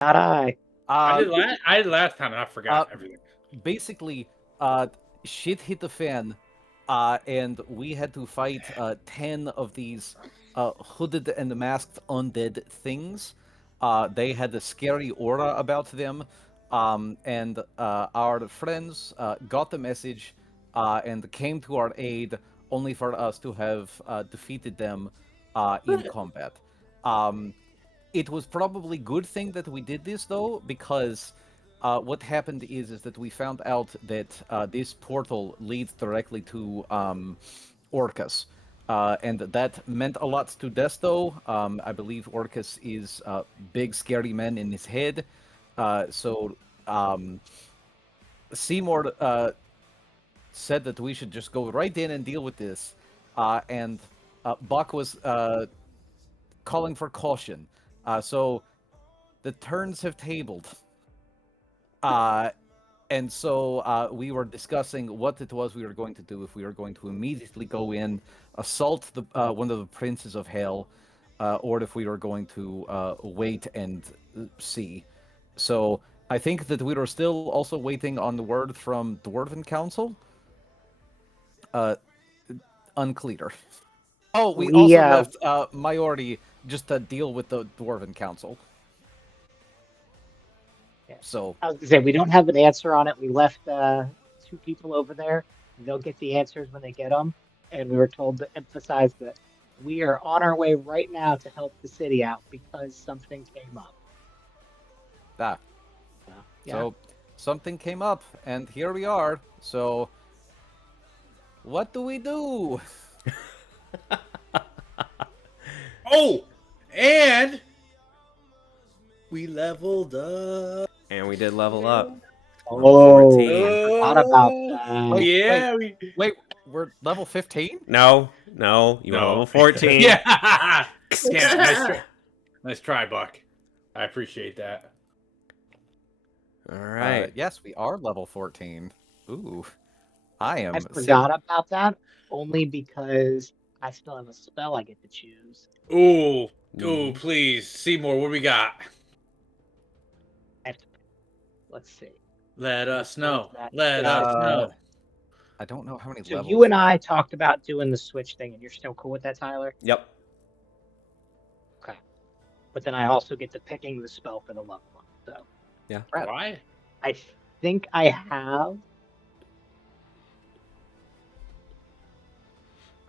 Not I. I did last time, and I forgot everything. Basically, shit hit the fan, and we had to fight 10 of these hooded and masked undead things. They had a scary aura about them, and our friends got the message and came to our aid, only for us to have defeated them in combat. Um, it was probably good thing that we did this though, because what happened is that we found out that this portal leads directly to Orcus. And that meant a lot to Desto. I believe Orcus is a big, scary man in his head. So Seymour said that we should just go right in and deal with this. And Buck was calling for caution. So the turns have tabled. And so we were discussing what it was we were going to do, if we were going to immediately go in, assault the one of the princes of hell, or if we were going to wait and see. So I think that we were still also waiting on the word from Dwarven Council. Unclear. Oh, we also left Maori just to deal with the Dwarven Council. Yeah. So I was gonna say we don't have an answer on it. We left 2 people over there. They'll get the answers when they get them, and we were told to emphasize that we are on our way right now to help the city out because something came up. So something came up, and here we are. So what do we do? Oh, and we leveled up. And we did level up. Oh, 14. I forgot about that. Wait, we're level 15? No, you were level 14. Yeah. Nice try, Buck. I appreciate that. All right. Yes, we are level 14. Ooh. I forgot about that only because I still have a spell I get to choose. Ooh, please. Seymour, what we got? Let's see. Let us know. Let us know. I don't know how many so levels. You and I talked about doing the switch thing, and you're still cool with that, Tyler? Yep. Okay. But then I also get to picking the spell for the level one. So. Yeah. Why? I think I have.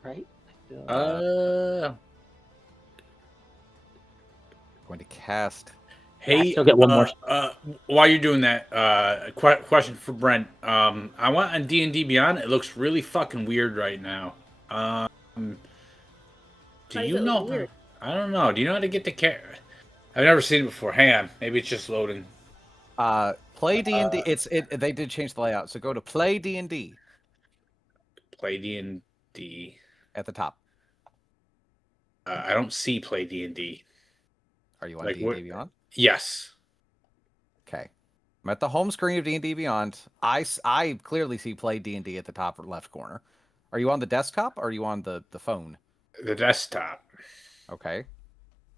Right? Going to cast. Hey, I still get one more. While you're doing that, question for Brent. I want on D&D Beyond. It looks really fucking weird right now. Do you know? Weird? I don't know. Do you know how to get the character? I've never seen it before. Hang on, maybe it's just loading. Play D&D. They did change the layout, so go to Play D&D. Play D&D at the top. I don't see Play D&D. Are you on D&D Beyond? Yes. Okay. I'm at the home screen of D&D Beyond. I clearly see Play D&D at the top left corner. Are you on the desktop or are you on the phone? The desktop. Okay.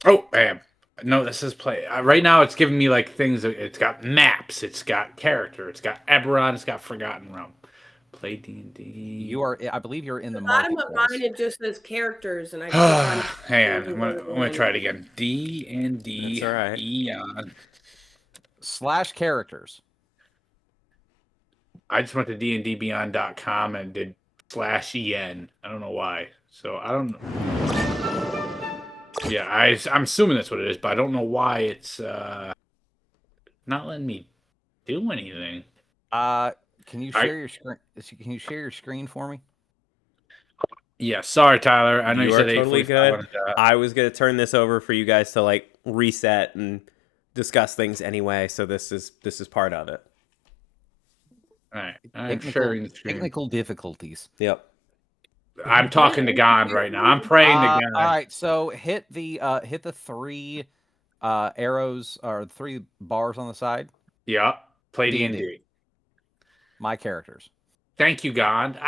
Oh, bam. No, this is Play. Right now it's giving me like things. It's got maps. It's got character. It's got Eberron. It's got Forgotten Realm. Play D&D. You are. I believe you're in the bottom of mine. It just says characters, and I. Hang on, I'm gonna try it again. D&D. That's all right. Beyond. /characters. I just went to dndbeyond.com and did /en. I don't know why. So I don't know. Yeah, I'm assuming that's what it is, but I don't know why it's not letting me do anything. Can you share your screen? Can you share your screen for me? Yeah, sorry, Tyler. I know you said totally good. I was gonna turn this over for you guys to like reset and discuss things anyway. So this is part of it. All right, I'm sharing the screen. Technical difficulties. Yep. I'm talking to God right now. I'm praying to God. All right, so hit the 3 arrows or 3 bars on the side. Yeah, Play D&D. My characters. Thank you, God.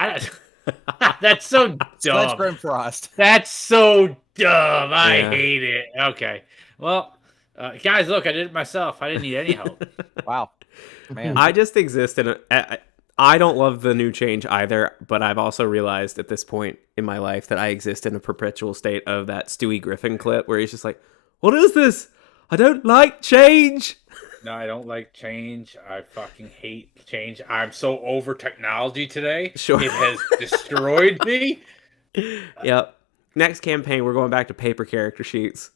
That's so dumb. Grimfrost. That's so dumb. I hate it. Okay. Well, Guys, look, I did it myself. I didn't need any help. Wow, man. I just exist in I don't love the new change either, but I've also realized at this point in my life that I exist in a perpetual state of that Stewie Griffin clip where he's just like, "What is this? I don't like change." No, I don't like change. I fucking hate change. I'm so over technology today. Sure. It has destroyed me. Yep. Next campaign, we're going back to paper character sheets.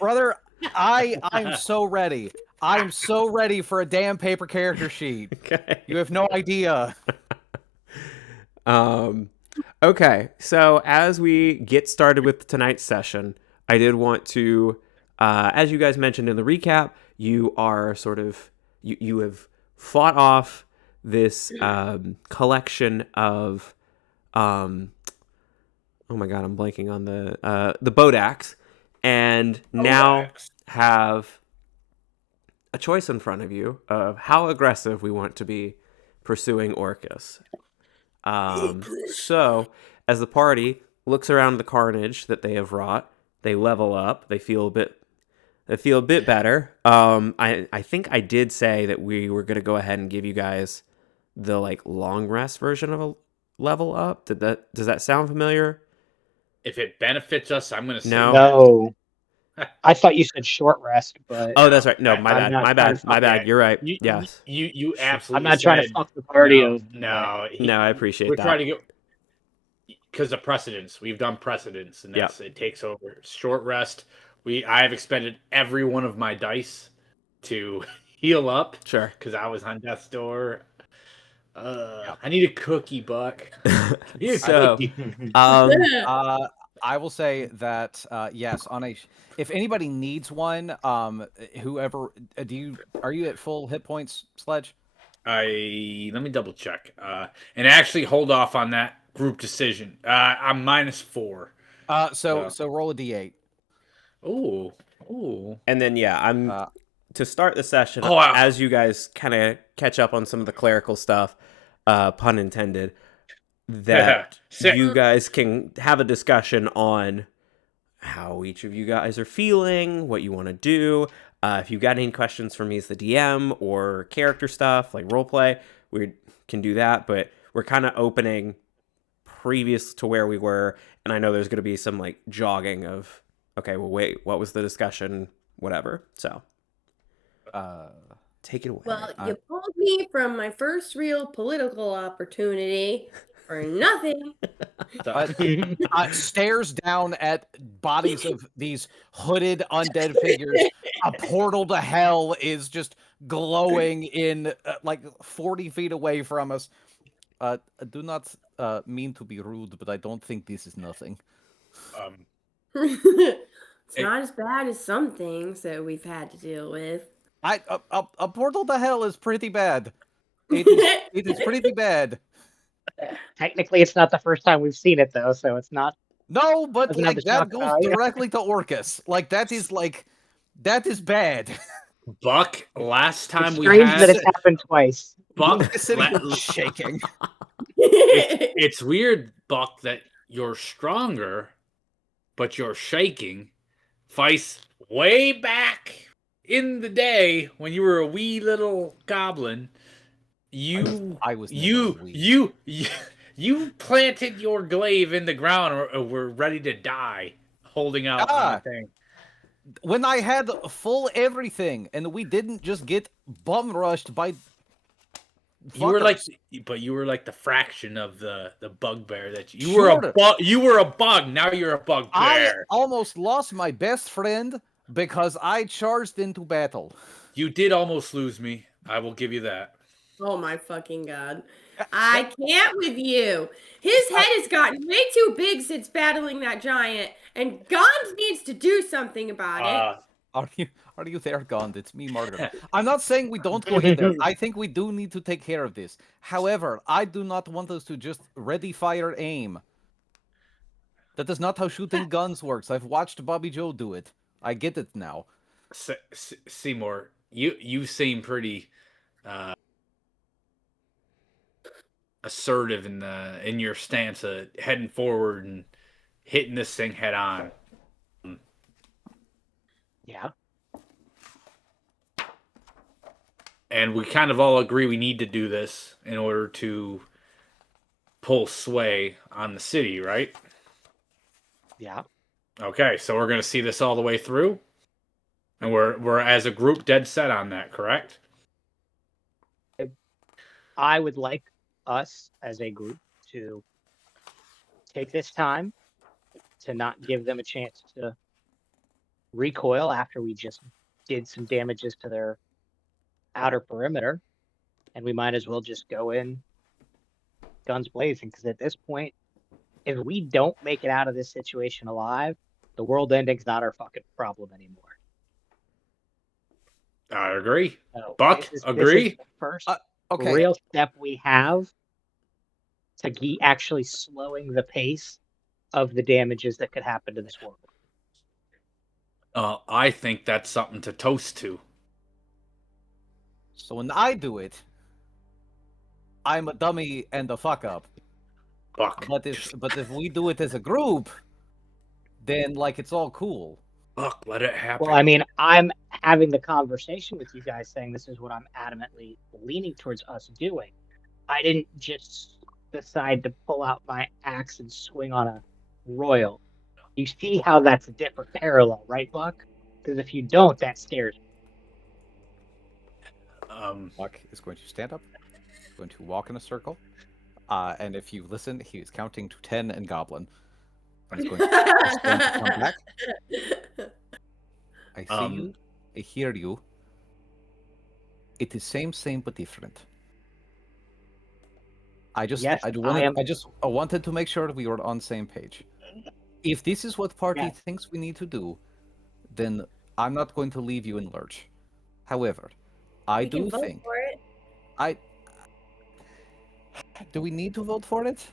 Brother, I'm so ready. I'm so ready for a damn paper character sheet. Okay. You have no idea. Okay, so as we get started with tonight's session, I did want to, as you guys mentioned in the recap, you are sort of you have fought off this collection of oh my god, I'm blanking on the Bodax, and now have a choice in front of you of how aggressive we want to be pursuing Orcus. So, as the party looks around the carnage that they have wrought, they level up. They feel a bit better. I think I did say that we were gonna go ahead and give you guys the like long rest version of a level up. Does that sound familiar? If it benefits us, I'm going to say No. No. I thought you said short rest, but Oh, that's right. No, my I'm not trying to my fuck bad. it. You're right. You, Yes. you absolutely. I'm not trying to said- fuck the party No, over. no, No, I appreciate we're that. trying to get because of precedence. We've done precedence, and that's it takes over. Short rest. I have expended every one of my dice to heal up. Sure. Because I was on death's door. I need a cookie, Buck. So, I will say that yes, if anybody needs one, whoever are you at full hit points, Sledge? Let me double check. And actually hold off on that group decision. I'm -4. So roll a d8. Oh. and then I'm to start the session. Oh, wow. As you guys kind of catch up on some of the clerical stuff, pun intended, that you guys can have a discussion on how each of you guys are feeling, what you want to do. If you got any questions for me as the DM or character stuff like roleplay, we can do that. But we're kind of opening previous to where we were, and I know there's going to be some like jogging of, okay, well, wait, what was the discussion? Whatever. So, take it away. Well, you pulled me from my first real political opportunity for nothing. Stares down at bodies of these hooded undead figures. A portal to hell is just glowing in like 40 feet away from us. I do not mean to be rude, but I don't think this is nothing. It's not as bad as some things that we've had to deal with. A portal to hell is pretty bad. It is pretty bad. Technically, it's not the first time we've seen it, though, so it's not. No, but Doesn't have like the that shock goes value. directly to Orcus. That is bad. Buck, last time It's we strange had that it's happened twice. Buck, shaking. it's weird, Buck, that you're stronger, but you're shaking. Vice, way back in the day when you were a wee little goblin, I was never wee. you planted your glaive in the ground or were ready to die, holding out on the thing. When I had full everything, and we didn't just get bum rushed by. You were like the fraction of the bugbear that you were a bug. You were a bug. Now you're a bugbear. I almost lost my best friend because I charged into battle. You did almost lose me. I will give you that. Oh my fucking god. I can't with you. His head has gotten way too big since battling that giant, and Gond needs to do something about it. Are you there, Gond? It's me, Martyr. I'm not saying we don't go in there. I think we do need to take care of this. However, I do not want us to just ready, fire, aim. That is not how shooting guns works. I've watched Bobby Joe do it. I get it now. Seymour, you seem pretty assertive in your stance of heading forward and hitting this thing head on. Yeah. And we kind of all agree we need to do this in order to pull sway on the city, right? Yeah. Okay, so we're going to see this all the way through, and we're as a group dead set on that, correct? I would like us as a group to take this time to not give them a chance to recoil after we just did some damages to their outer perimeter, and we might as well just go in guns blazing, because at this point, if we don't make it out of this situation alive, the world ending's not our fucking problem anymore. I agree. So Buck, this is agree? the first Okay. real step we have to actually slowing the pace of the damages that could happen to this world. I think that's something to toast to. So when I do it, I'm a dummy and a fuck up. Buck. But if we do it as a group, then like it's all cool. Buck, let it happen. Well, I mean, I'm having the conversation with you guys saying this is what I'm adamantly leaning towards us doing. I didn't just decide to pull out my axe and swing on a royal. You see how that's a different parallel, right, Buck? Because if you don't, that scares me. Buck is going to stand up, going to walk in a circle, and if you listen, he is counting to 10 in Goblin. And he's going to come back. I see you. I hear you. It is same, but different. I wanted to make sure that we were on the same page. If this is what party thinks we need to do, then I'm not going to leave you in lurch. However, I do think for it. Do we need to vote for it?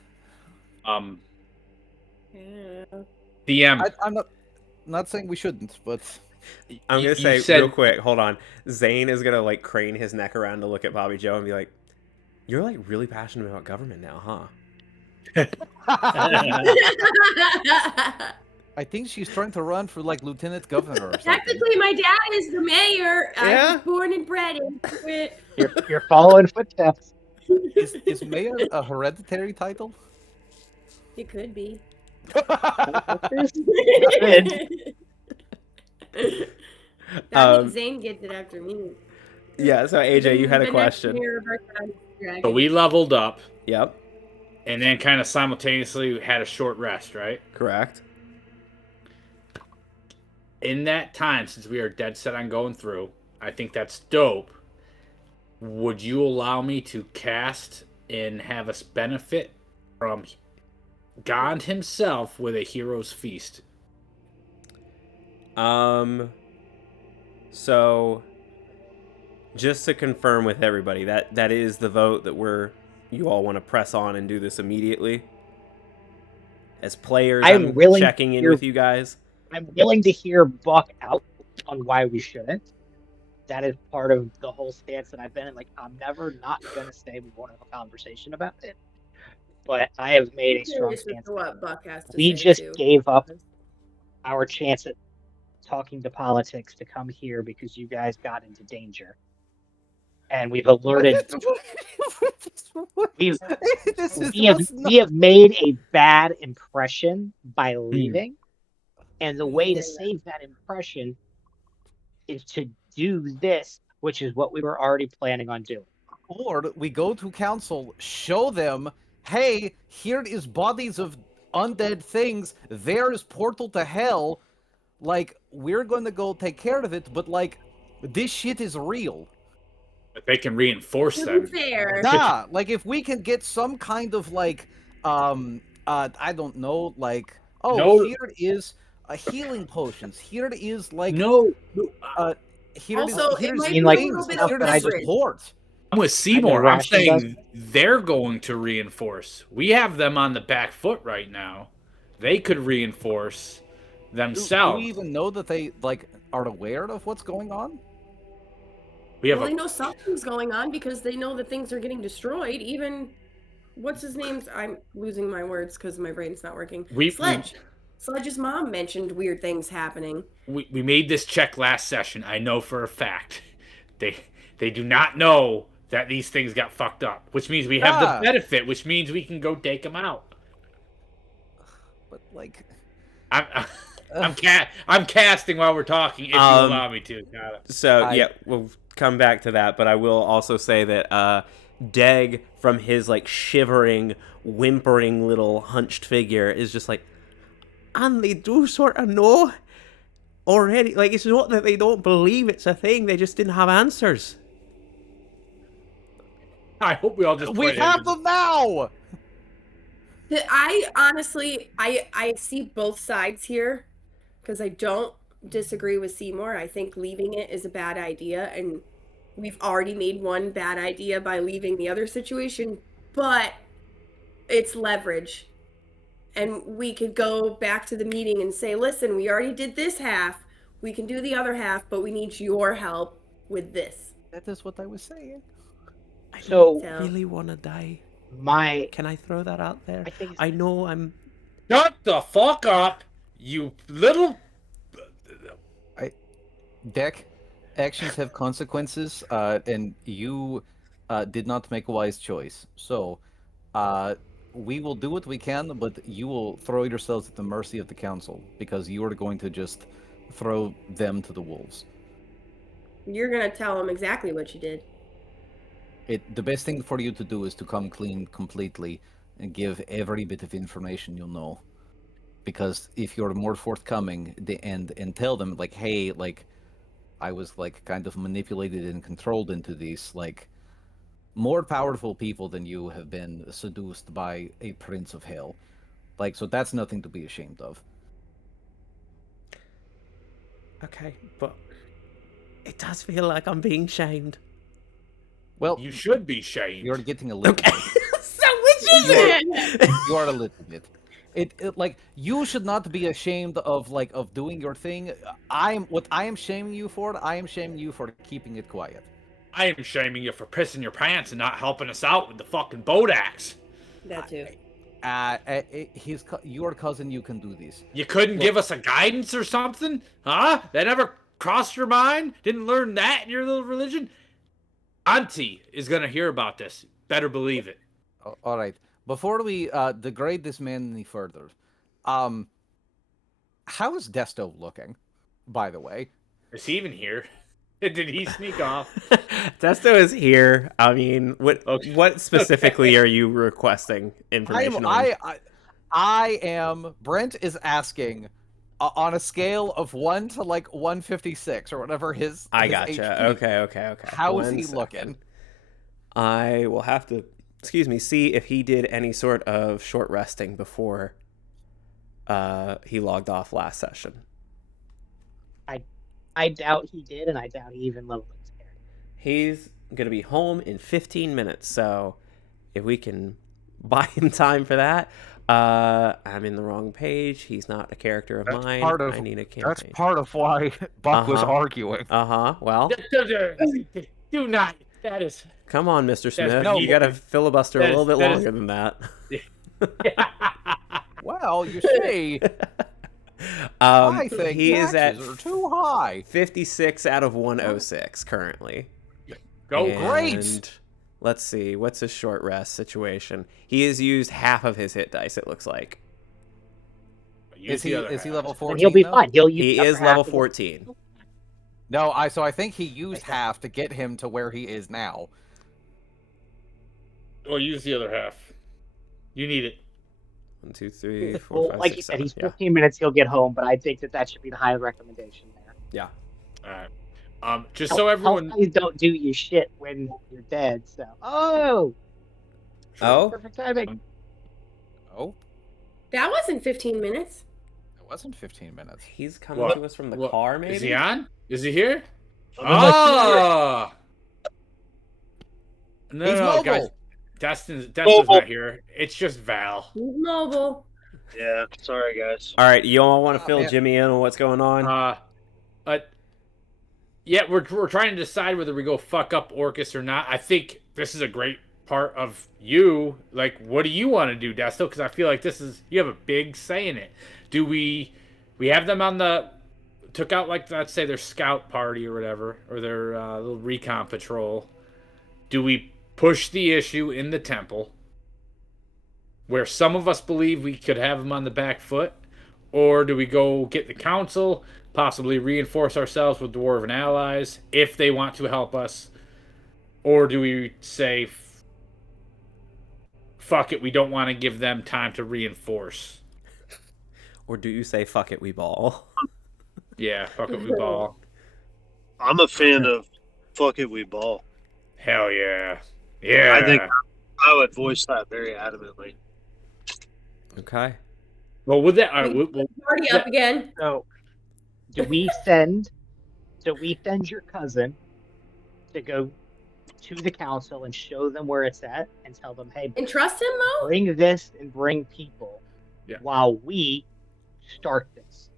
Yeah. DM. I'm not saying we shouldn't, but I'm gonna say real quick. Hold on. Zane is gonna like crane his neck around to look at Bobby Joe and be like, "You're like really passionate about government now, huh?" I think she's trying to run for like lieutenant governor or something. Technically, my dad is the mayor. I was born and bred into it. You're following footsteps. Is mayor a hereditary title? It could be. That means Zane gets it after me. Yeah, so AJ, you had a question. So we leveled up. Yep. And then kind of simultaneously had a short rest, right? Correct. In that time, since we are dead set on going through, I think that's dope. Would you allow me to cast and have us benefit from God himself with a hero's feast? So just to confirm with everybody, that is the vote that you all want to press on and do this immediately. As players, I'm checking in with you guys. I'm willing to hear Buck out on why we shouldn't. That is part of the whole stance that I've been in. Like, I'm never not going to say we won't have a conversation about it. But I have made a strong stance. What Buck has to we say just too. gave up our chance at talking to politics to come here because you guys got into danger. And we've alerted. we have made a bad impression by leaving. And the way to save that impression is to do this, which is what we were already planning on doing. Or we go to council, show them, hey, here is bodies of undead things. There is portal to hell. Like, we're going to go take care of it, but, like, this shit is real. But they can reinforce them. Fair. Yeah, like, if we can get some kind of, like, I don't know, like, here is healing potions. Here it is, like, here also, it is like things. stuff Here that it I is just support. I'm with Seymour. I'm saying they're going to reinforce. We have them on the back foot right now. They could reinforce themselves. Do we even know that they like are aware of what's going on? They know something's going on because they know that things are getting destroyed. Even what's his name? I'm losing my words because my brain's not working. Sledge's mom mentioned weird things happening. We made this check last session. I know for a fact. They They do not know that these things got fucked up, which means we have the benefit, which means we can go take them out. But like, I'm casting while we're talking, if you allow me to. So yeah, we'll come back to that, but I will also say that Deg, from his like shivering, whimpering little hunched figure, is just like, and they do sort of know already. Like, it's not that they don't believe it's a thing; they just didn't have answers. I hope we all just we have them now. I honestly, I see both sides here, because I don't disagree with Seymour. I think leaving it is a bad idea, and we've already made one bad idea by leaving the other situation, but it's leverage. And we could go back to the meeting and say, listen, we already did this half. We can do the other half, but we need your help with this. That is what I was saying. I don't really want to die. Can I throw that out there? I know I'm... Shut the fuck up, you little... Deck, actions have consequences, and you did not make a wise choice. So, we will do what we can, but you will throw yourselves at the mercy of the council, because you are going to just throw them to the wolves. You're going to tell them exactly what you did. The best thing for you to do is to come clean completely and give every bit of information you'll know. Because if you're more forthcoming and tell them, like, hey, like, I was, like, kind of manipulated and controlled into these, like, more powerful people than you have been seduced by a prince of hell. Like, so that's nothing to be ashamed of. Okay, but it does feel like I'm being shamed. Well, you should be shamed. You're getting a little bit. So which is it? You are a little bit. It like, you should not be ashamed of doing your thing. What I am shaming you for. I am shaming you for keeping it quiet. I am shaming you for pissing your pants and not helping us out with the fucking boat axe. That too. Your cousin, you can do this. You couldn't give us a guidance or something? Huh? That never crossed your mind? Didn't learn that in your little religion? Auntie is gonna hear about this. Better believe it. All right. Before we degrade this man any further, how is Desto looking, by the way? Is he even here? Did he sneak off? Testo is here. I mean, what specifically are you requesting information on? I am. Brent is asking on a scale of 1 to like 156 or whatever his. I his gotcha. HP. Okay. How is he looking? I will have to, see if he did any sort of short resting before he logged off last session. I doubt he did, and I doubt he even leveled up his character. He's going to be home in 15 minutes, so if we can buy him time for that. I'm in the wrong page. He's not a character of mine. I need a campaign. That's part of why Buck was arguing. Well. Do not. That is... Come on, Mr. Smith. You got to filibuster a little bit longer than that. Well, you see... I think he is at are too high. 56 out of 106 currently. Great. Let's see, what's his short rest situation? He has used half of his hit dice, it looks like. Is he level 14? He'll be fine. He is level 14. No, so I think he used half to get him to where he is now. Well, use the other half. You need it. 1, 2, 3, 4, 5, like 6, you said, 7. he's 15 minutes, he'll get home, but I think that should be the high recommendation there. Yeah. All right. Just so everyone... Please don't do you shit when you're dead, so... Oh! Perfect timing. Oh? That wasn't 15 minutes. It wasn't 15 minutes. He's coming to us from the car, maybe? Is he on? Is he here? Oh! No, guys. Destin's not here. It's just Val. He's mobile. Yeah, sorry guys. All right, you all want to fill Jimmy in on what's going on? Yeah, we're trying to decide whether we go fuck up Orcus or not. I think this is a great part of you. Like, what do you want to do, Desto? Because I feel like you have a big say in it. Do we have them on the took out, like, let's say their scout party or whatever, or their little recon patrol, do we push the issue in the temple, where some of us believe we could have them on the back foot, or do we go get the council, possibly reinforce ourselves with dwarven allies if they want to help us, or do we say, fuck it, we don't want to give them time to reinforce? Or do you say fuck it, we ball? Yeah, fuck it, we ball. I'm a fan of fuck it, we ball. Hell yeah. Yeah. I think I would voice that very adamantly. Okay. Well, with that, Party up again. So, do we send your cousin to go to the council and show them where it's at and tell them, hey, And trust him, though? bring this and bring people while we start this?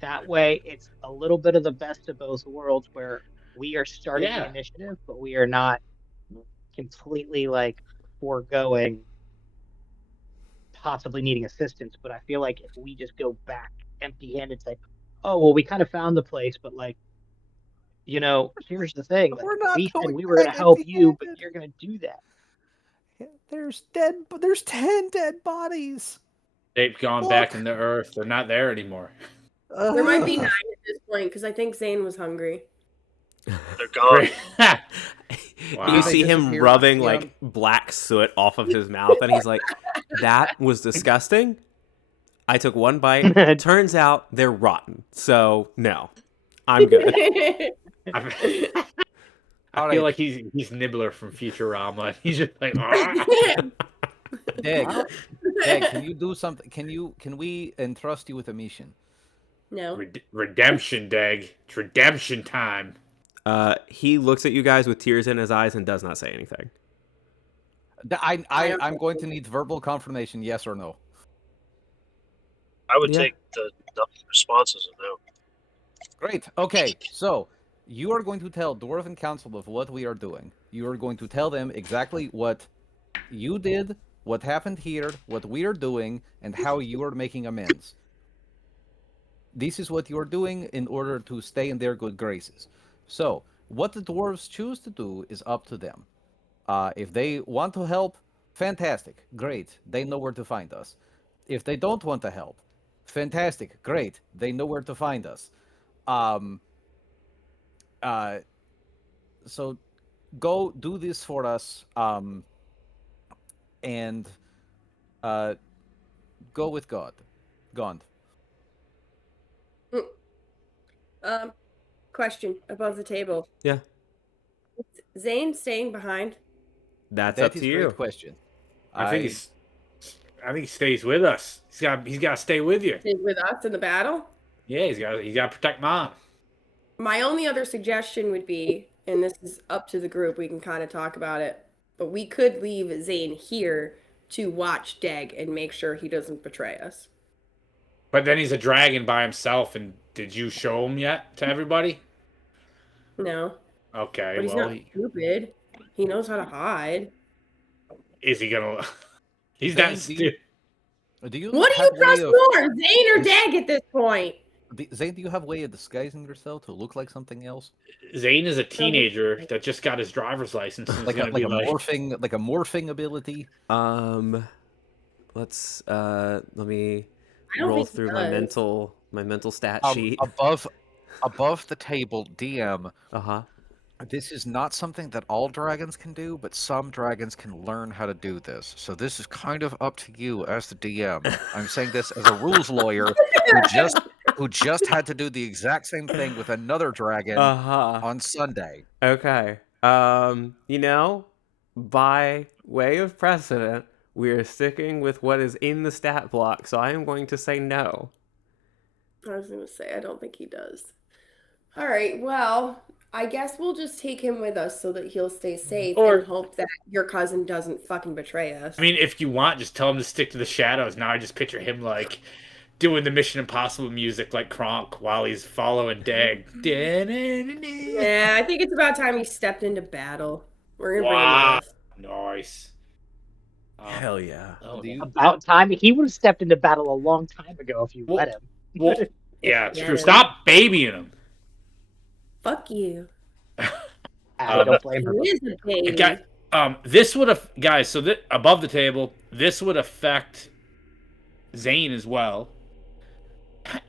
That way, it's a little bit of the best of both worlds, where we are starting the initiative, but we are not completely like foregoing possibly needing assistance. But I feel like if we just go back empty-handed, say, oh well, we kind of found the place, but like, you know, here's the thing: like, we said we were going to help you, but you're going to do that. There's 10 dead bodies. They've gone back into Earth. They're not there anymore. There might be 9 at this point, because I think Zane was hungry. They're gone. Wow. You see him rubbing like black soot off of his mouth, and he's like, that was disgusting. I took one bite. Turns out they're rotten. So, no. I'm good. I feel like he's Nibbler from Futurama. He's just like, Dag, can you do something? Can we entrust you with a mission? No. Redemption, Dag. It's redemption time. He looks at you guys with tears in his eyes and does not say anything. I'm going to need verbal confirmation, yes or no. I would take the responses of no. Great. Okay, so you are going to tell Dwarven Council of what we are doing. You are going to tell them exactly what you did, what happened here, what we are doing, and how you are making amends. This is what you are doing in order to stay in their good graces. So, what the dwarves choose to do is up to them. If they want to help, fantastic, great, they know where to find us. If they don't want to help, fantastic, great, they know where to find us. So, go do this for us, and go with God. Gond. Question above the table. Yeah. Is Zane staying behind? That's up to you. Great question. I think he stays with us. He's got to stay with you. Stays with us in the battle? Yeah, he's got to protect Mom. My only other suggestion would be, and this is up to the group, we can kind of talk about it, but we could leave Zane here to watch Dag and make sure he doesn't betray us. But then he's a dragon by himself, and did you show him yet to everybody? No. Okay, but he's not stupid. He knows how to hide. Is he gonna? He's Zane, not stupid. What do you trust more, Zane or Dag at this point? Zane, do you have a way of disguising yourself to look like something else? Zane is a teenager that just got his driver's license. Like a morphing ability. Let me roll through my mental stat sheet. Above the table, DM. Uh-huh. This is not something that all dragons can do, but some dragons can learn how to do this. So this is kind of up to you as the DM. I'm saying this as a rules lawyer who just had to do the exact same thing with another dragon on Sunday. Okay. By way of precedent, we are sticking with what is in the stat block, so I am going to say no. I was going to say, I don't think he does. All right, well, I guess we'll just take him with us so that he'll stay safe and hope that your cousin doesn't fucking betray us. I mean, if you want, just tell him to stick to the shadows. Now I just picture him, like, doing the Mission Impossible music like Kronk while he's following Dag. Yeah, I think it's about time he stepped into battle. We're going to bring him with us. Nice. Hell yeah. About time. He would have stepped into battle a long time ago if you let him. Yeah, it's Get true. him. Stop babying him. Fuck you. I don't blame her. He is a baby. This would have guys. So that above the table, this would affect Zane as well.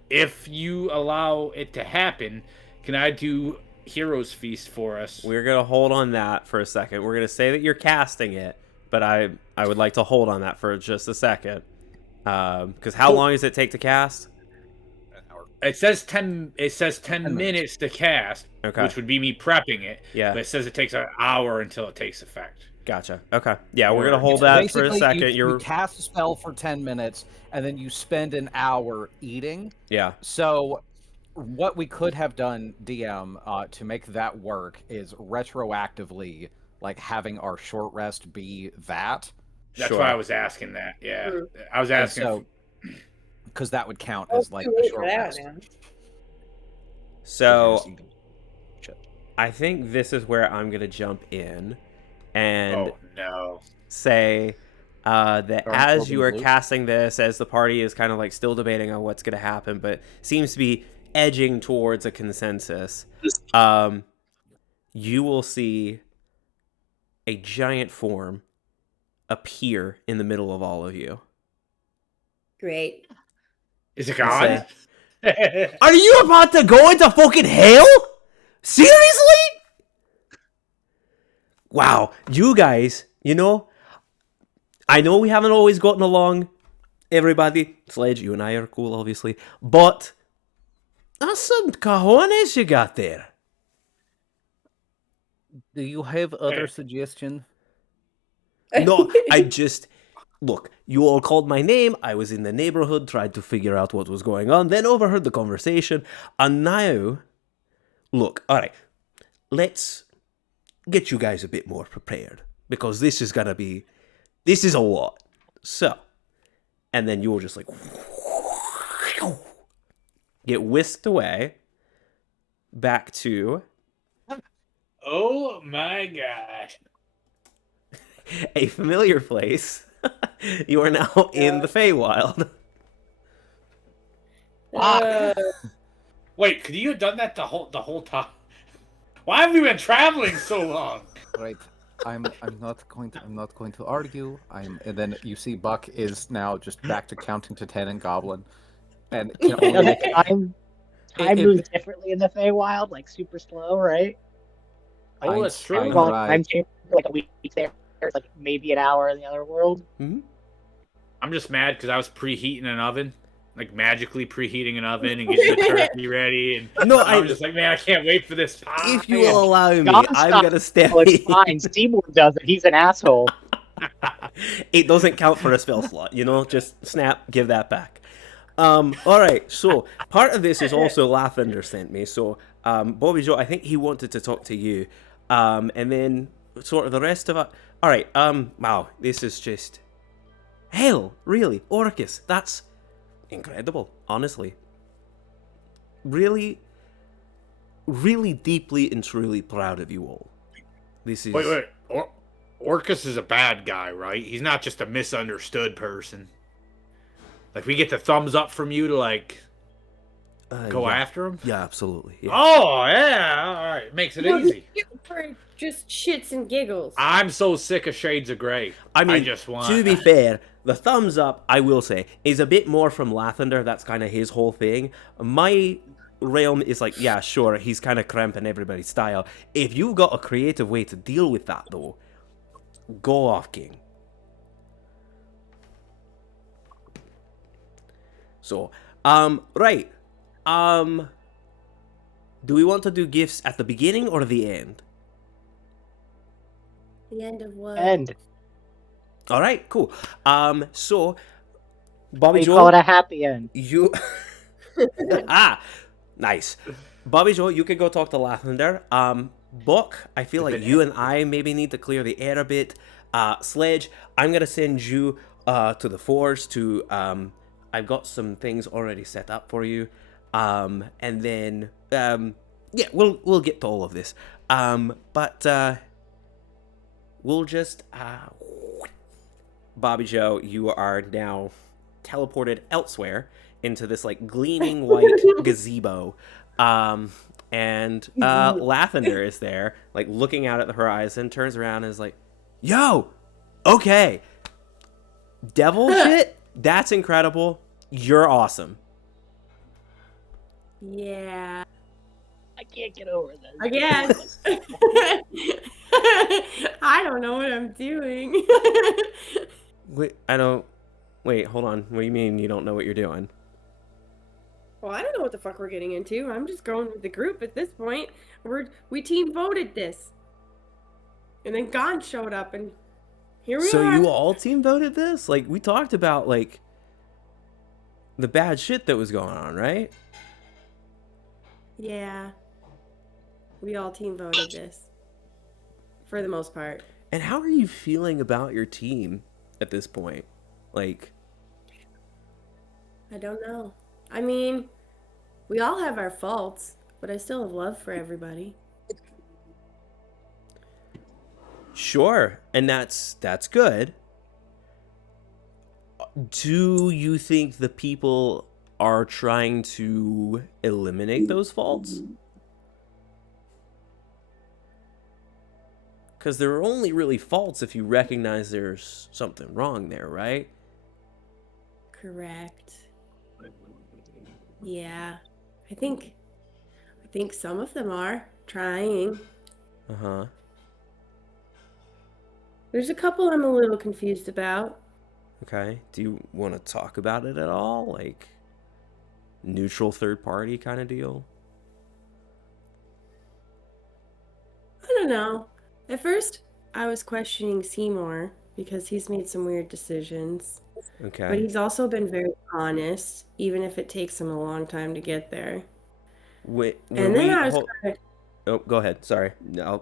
If you allow it to happen, can I do Heroes Feast for us? We're gonna hold on that for a second. We're gonna say that you're casting it, but I would like to hold on that for just a second. Because how long does it take to cast? It says 10. It says 10 minutes to cast, Okay. which would be me prepping it. Yeah. But it says it takes an hour until it takes effect. Gotcha. Okay. Yeah, we're gonna hold that for a second. You cast a spell for 10 minutes, and then you spend an hour eating. Yeah. So, what we could have done, DM, to make that work is retroactively, like, having our short rest be that. That's why I was asking that. Yeah, I was asking. So, because that would count as like a short rest. So, I think this is where I'm gonna jump in, and say that as you are casting this, as the party is kind of like still debating on what's gonna happen, but seems to be edging towards a consensus, you will see a giant form appear in the middle of all of you. Great. Is it God? Are you about to go into fucking hell? Seriously? Wow, you guys, you know, I know we haven't always gotten along, everybody. Sledge, you and I are cool, obviously, but that's some cojones you got there. Do you have other suggestion? No, I just... Look, you all called my name, I was in the neighborhood, tried to figure out what was going on, then overheard the conversation, and now... Look, alright, let's get you guys a bit more prepared, because this is gonna be... This is a lot. So, and then you'll just like... get whisked away, back to... Oh my god. A familiar place. You are now in the Feywild. Wait, could you have done that the whole time? Why have we been traveling so long? Right. I'm not going to argue. And then you see Buck is now just back to counting to 10 in Goblin. And can only make time moves differently in the Feywild, like super slow, right? Oh, that's true. Time change like a week there. It's like maybe an hour in the other world. Mm-hmm. I'm just mad because I was preheating an oven, like magically preheating an oven and getting the turkey ready. And no, I'm just like, man, I can't wait for this. If you will allow me, I'm gonna step in. It's fine. Seymour does it. He's an asshole. It doesn't count for a spell slot, you know. Just snap, give that back. All right. So part of this is also Lathander sent me. So Bobby Joe, I think he wanted to talk to you, and then sort of the rest of it. All right. Wow. This is just hell. Really, Orcus. That's incredible. Honestly. Really, really deeply and truly proud of you all. This is. Wait. Orcus is a bad guy, right? He's not just a misunderstood person. Like, we get the thumbs up from you to, like, go after him? Yeah, absolutely. Yeah. Oh, yeah. All right. Makes it easy. For just shits and giggles. I'm so sick of Shades of Grey. I mean, just want... to be fair, the thumbs up, I will say, is a bit more from Lathander. That's kind of his whole thing. My realm is like, yeah, sure, he's kind of cramping everybody's style. If you've got a creative way to deal with that, though, go off, King. So, right. Do we want to do gifts at the beginning or the end? The end of what? End. All right, cool. So, Bobby We Joe, call it a happy end. you nice. Bobby Joe, you could go talk to Lathander. Buck, I feel like you and I maybe need to clear the air a bit. Sledge, I'm gonna send you to the Force to I've got some things already set up for you. And then yeah, we'll get to all of this. But we'll just Bobby Joe, you are now teleported elsewhere into this like gleaming white gazebo. And Lathander is there, like looking out at the horizon, turns around and is like, yo, okay, devil shit, that's incredible, you're awesome. Yeah. I can't get over this. I guess. I don't know what I'm doing. Wait, hold on, what do you mean you don't know what you're doing? Well, I don't know what the fuck we're getting into. I'm just going with the group at this point. We team voted this. And then Gon showed up and here we are. So you all team voted this? Like, we talked about, like, the bad shit that was going on, right? Yeah. We all team voted this. For the most part. And how are you feeling about your team at this point? Like, I don't know. I mean, we all have our faults, but I still have love for everybody. sure, and that's good. Do you think the people are trying to eliminate those faults? Because there are only really faults if you recognize there's something wrong there, right? Correct. Yeah. I think some of them are trying. Uh-huh. There's a couple I'm a little confused about. Okay. Do you want to talk about it at all? Like, neutral third party kind of deal? I don't know. At first, I was questioning Seymour because he's made some weird decisions. Okay. But he's also been very honest, even if it takes him a long time to get there. When And then I was hold... Oh, go ahead. Sorry. No.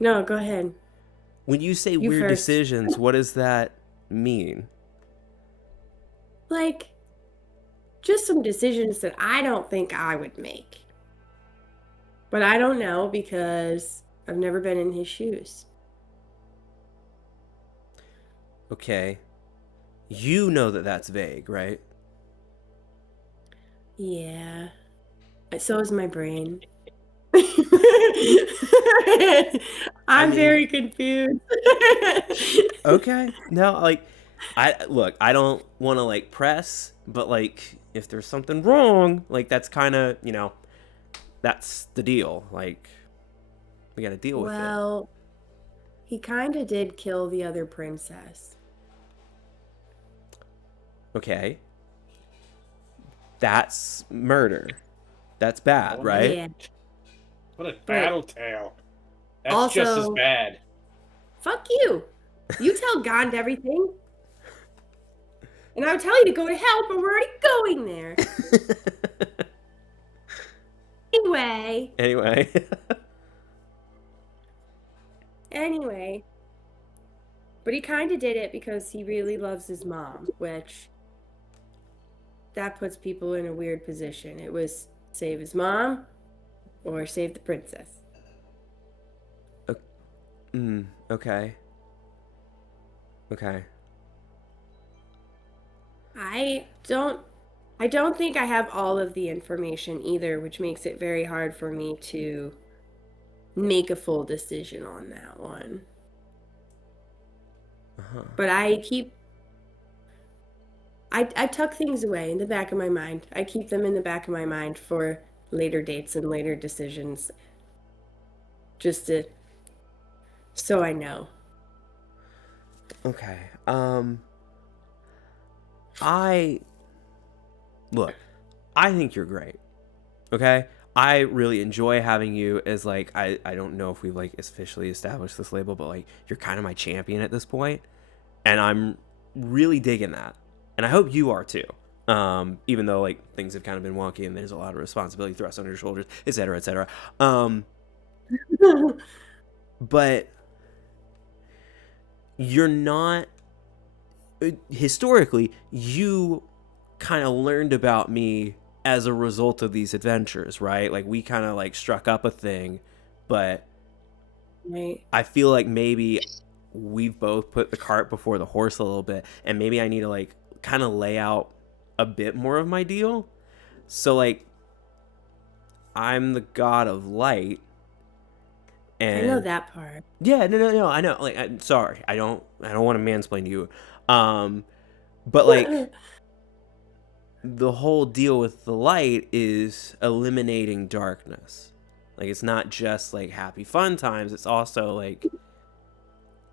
No, go ahead. When you say You weird first. decisions, what does that mean? Like, just some decisions that I don't think I would make. But I don't know because I've never been in his shoes. Okay. You know that that's vague, right? Yeah. So is my brain. I'm very confused. Okay. No, like, I don't want to, like, press, but, like, if there's something wrong, like, that's kind of, that's the deal. Like, we got to deal with it. Well, he kind of did kill the other princess. Okay. That's murder. That's bad, right? Yeah. What a battle tale. That's Also, just as bad. Fuck you. You tell Gond everything. And I would tell you to go to hell, but we're already going there. Anyway. But he kind of did it because he really loves his mom, which that puts people in a weird position. It was save his mom or save the princess. Okay. Okay. I don't think I have all of the information either, which makes it very hard for me to make a full decision on that one. Uh-huh. But I tuck things away in the back of my mind. I keep them in the back of my mind for later dates and later decisions. So I know. Okay. I think you're great. Okay? I really enjoy having you as, like, I don't know if we've, like, officially established this label, but, like, you're kind of my champion at this point, and I'm really digging that. And I hope you are too. Even though, like, things have kind of been wonky and there's a lot of responsibility thrust on your shoulders, et cetera, et cetera. But you're not, historically, you kind of learned about me as a result of these adventures, right? Like, we kind of, like, struck up a thing, but Right. I feel like maybe we've both put the cart before the horse a little bit, and maybe I need to, like, kind of lay out a bit more of my deal. So like, I'm the god of light. And I know that part. yeah, no, I know. Like, I'm sorry, I don't want to mansplain to you. But like, the whole deal with the light is eliminating darkness. Like, it's not just like happy fun times. It's also like,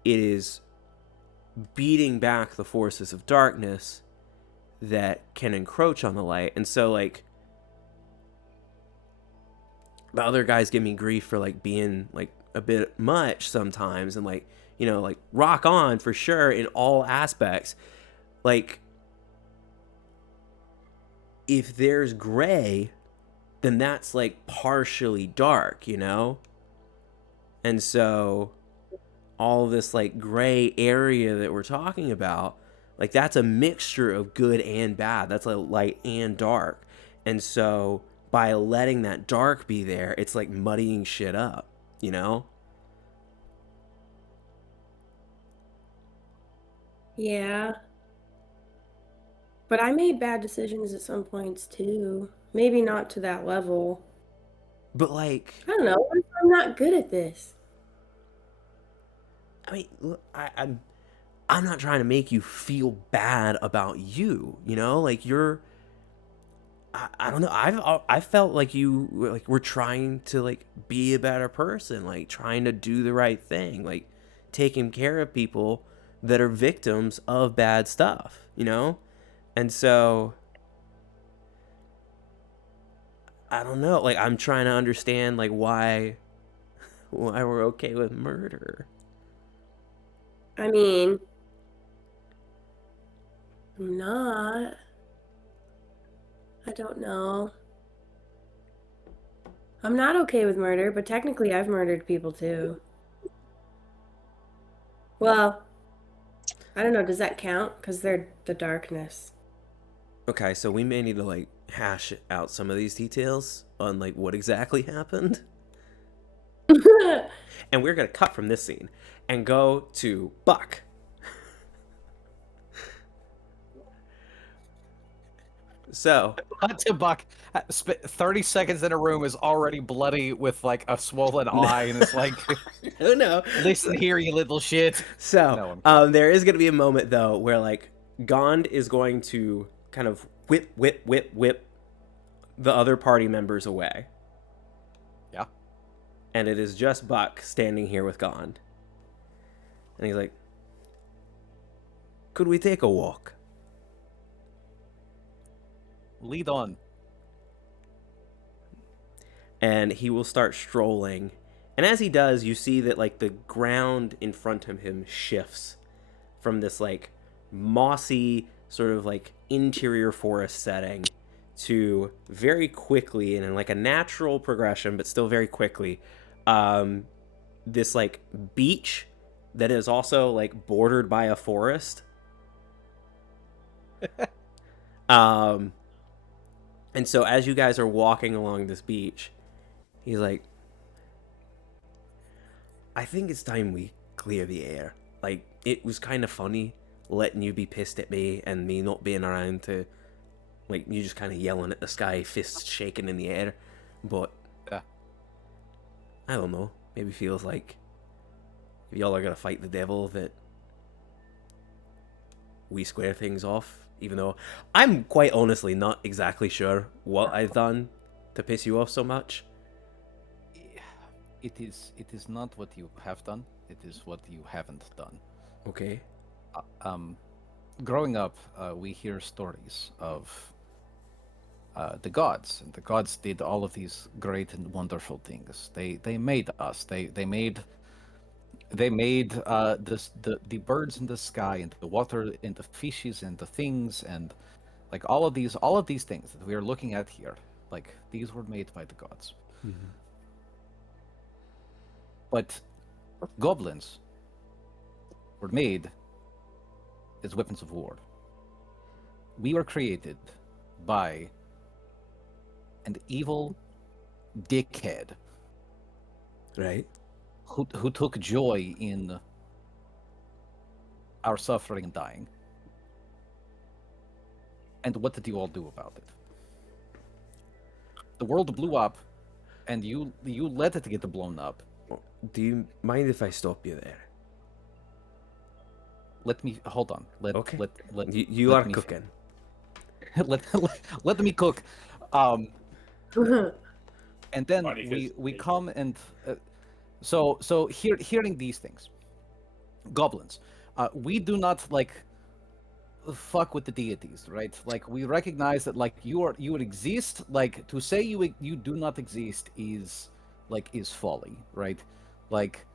it is beating back the forces of darkness that can encroach on the light. And so like, the other guys give me grief for like being like a bit much sometimes, and like, you know, like rock on for sure in all aspects. Like, if there's gray, then that's like partially dark, you know? And so all this like gray area that we're talking about, like that's a mixture of good and bad. That's like light and dark. And so by letting that dark be there, it's like muddying shit up, you know? Yeah. But I made bad decisions at some points too. Maybe not to that level. But like, I don't know. What if I'm not good at this? I mean, look, I'm not trying to make you feel bad about you, you know? Like, you're, I don't know. I felt like you like were trying to like be a better person, like trying to do the right thing, like taking care of people that are victims of bad stuff, you know? And so I don't know, like I'm trying to understand like why we're okay with murder. I mean, I'm not. I don't know. I'm not okay with murder, but technically I've murdered people too. Well, I don't know. Does that count? Because they're the darkness. Okay, so we may need to like hash out some of these details on like what exactly happened. And we're going to cut from this scene and go to Buck. So, Cut to Buck. 30 seconds in a room is already bloody with like a swollen eye, and it's like, oh no, listen here, you little shit. So, there is going to be a moment though where like Gond is going to kind of whip the other party members away. Yeah. And it is just Buck standing here with Gond. And he's like, could we take a walk? Lead on. And he will start strolling. And as he does, you see that like the ground in front of him shifts from this like mossy sort of like interior forest setting to very quickly and in like a natural progression, but still very quickly, this like beach that is also like bordered by a forest. And so as you guys are walking along this beach, he's like, I think it's time we clear the air. Like, it was kind of funny letting you be pissed at me and me not being around to, like, you just kind of yelling at the sky, fists shaking in the air. But, I don't know. Maybe feels like if y'all are going to fight the devil that we square things off. Even though I'm quite honestly not exactly sure what I've done to piss you off so much. It is not what you have done. It is what you haven't done. Okay. Growing up, we hear stories of the gods, and the gods did all of these great and wonderful things. They made us. They made the birds in the sky, and the water, and the fishes, and the things, and like all of these things that we are looking at here. Like, these were made by the gods. Mm-hmm. But goblins were made as weapons of war. We were created by an evil dickhead, Right. who took joy in our suffering and dying. And what did you all do about it? The world blew up, and you let it get blown up. Do you mind if I stop you there? Let me hold on. Okay. Let You let are me cooking. let me cook. And then Funny 'cause we they- come and so hearing these things, goblins. We do not like fuck with the deities, right? Like we recognize that like you exist. Like to say you do not exist is folly, right? Like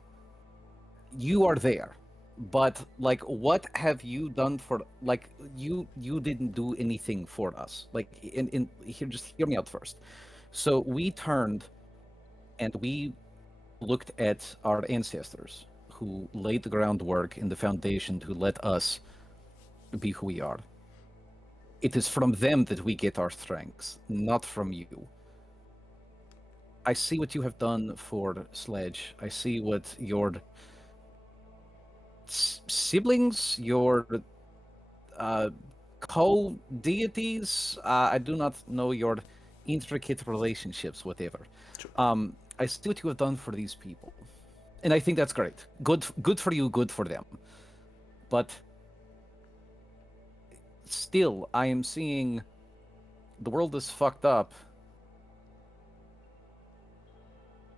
you are there, but like what have you done for like you didn't do anything for us. Like in here, just hear me out first. So we turned and we looked at our ancestors who laid the groundwork and the foundation to let us be who we are. It is from them that we get our strengths, not from you. I see what you have done for Sledge. I see what your siblings, your co-deities, I do not know your intricate relationships, whatever. I see what you have done for these people. And I think that's great. Good for you, good for them. But still, I am seeing the world is fucked up,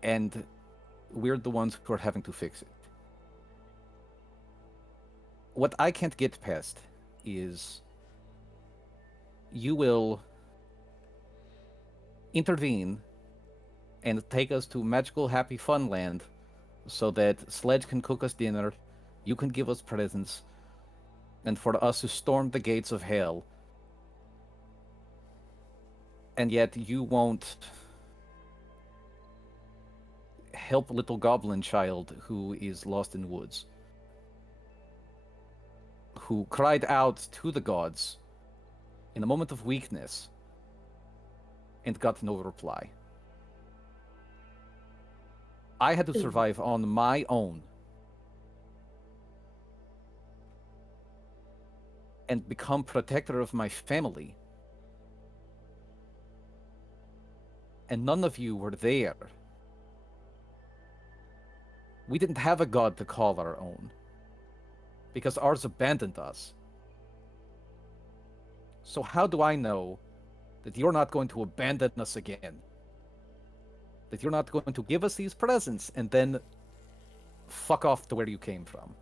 and we're the ones who are having to fix it. What I can't get past is you will intervene and take us to magical, happy fun land so that Sledge can cook us dinner, you can give us presents, and for us to storm the gates of hell. And yet you won't help a little goblin child who is lost in woods, who cried out to the gods in a moment of weakness and got no reply. I had to survive on my own and become protector of my family. And none of you were there. We didn't have a god to call our own, because ours abandoned us. So how do I know that you're not going to abandon us again? That you're not going to give us these presents and then fuck off to where you came from?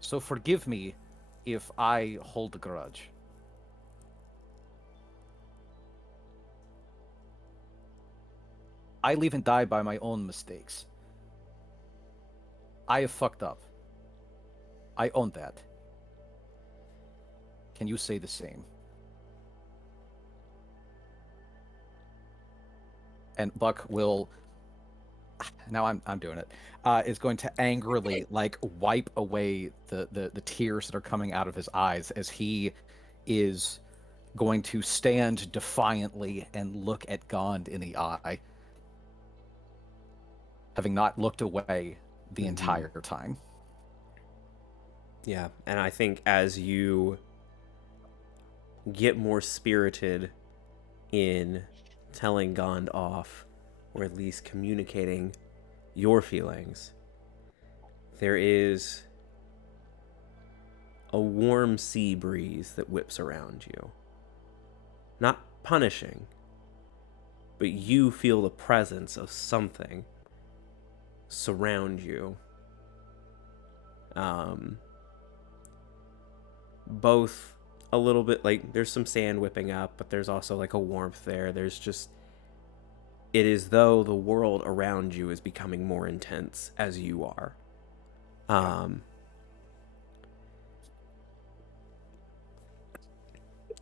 So forgive me if I hold a grudge. I live and die by my own mistakes. I have fucked up. I own that. Can you say the same? And Buck will, now I'm doing it, is going to angrily like wipe away the tears that are coming out of his eyes as he is going to stand defiantly and look at Gond in the eye, having not looked away the entire time. Yeah, and I think as you get more spirited in telling Gond off, or at least communicating your feelings, there is a warm sea breeze that whips around you. Not punishing, but you feel the presence of something surround you. Both a little bit like there's some sand whipping up, but there's also like a warmth there. There's just, it is though the world around you is becoming more intense as you are.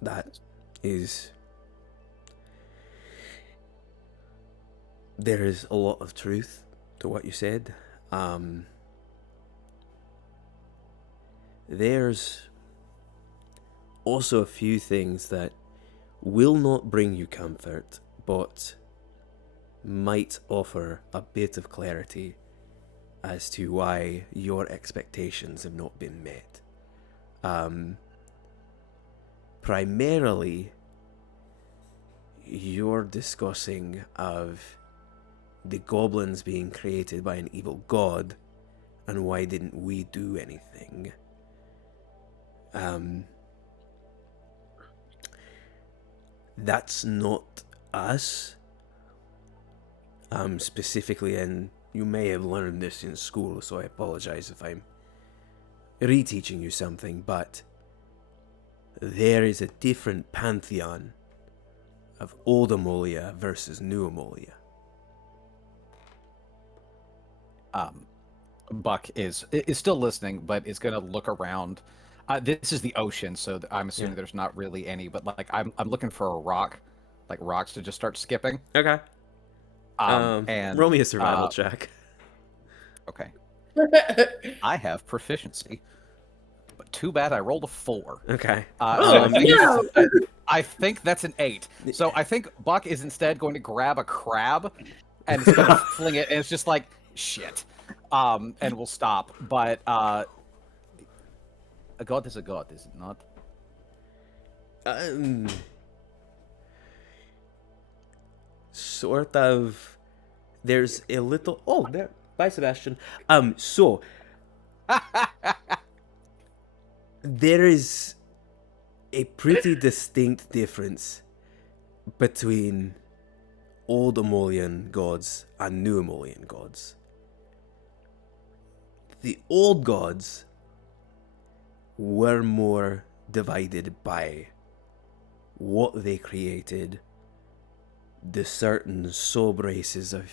That is, there is a lot of truth to what you said. There's also a few things that will not bring you comfort, but might offer a bit of clarity as to why your expectations have not been met. primarily, you're discussing of the goblins being created by an evil god, and why didn't we do anything? That's not us. Specifically, and you may have learned this in school, so I apologize if I'm reteaching you something, but there is a different pantheon of old Ammolia versus new Ammolia. Buck is still listening, but is going to look around. This is the ocean, so I'm assuming there's not really any. But like, I'm looking for a rock, like rocks to just start skipping. Okay. And roll me a survival check. Okay. I have proficiency, but too bad I rolled a 4. Okay. I think that's an 8. So I think Buck is instead going to grab a crab and it's going to fling it, and it's just like shit. And we'll stop. But a god is a god, is it not? Sort of. There's a little. Oh, there. Bye, Sebastian. So there is a pretty distinct difference between old Ammolian gods and new Ammolian gods. The old gods were more divided by what they created, the certain sub-races of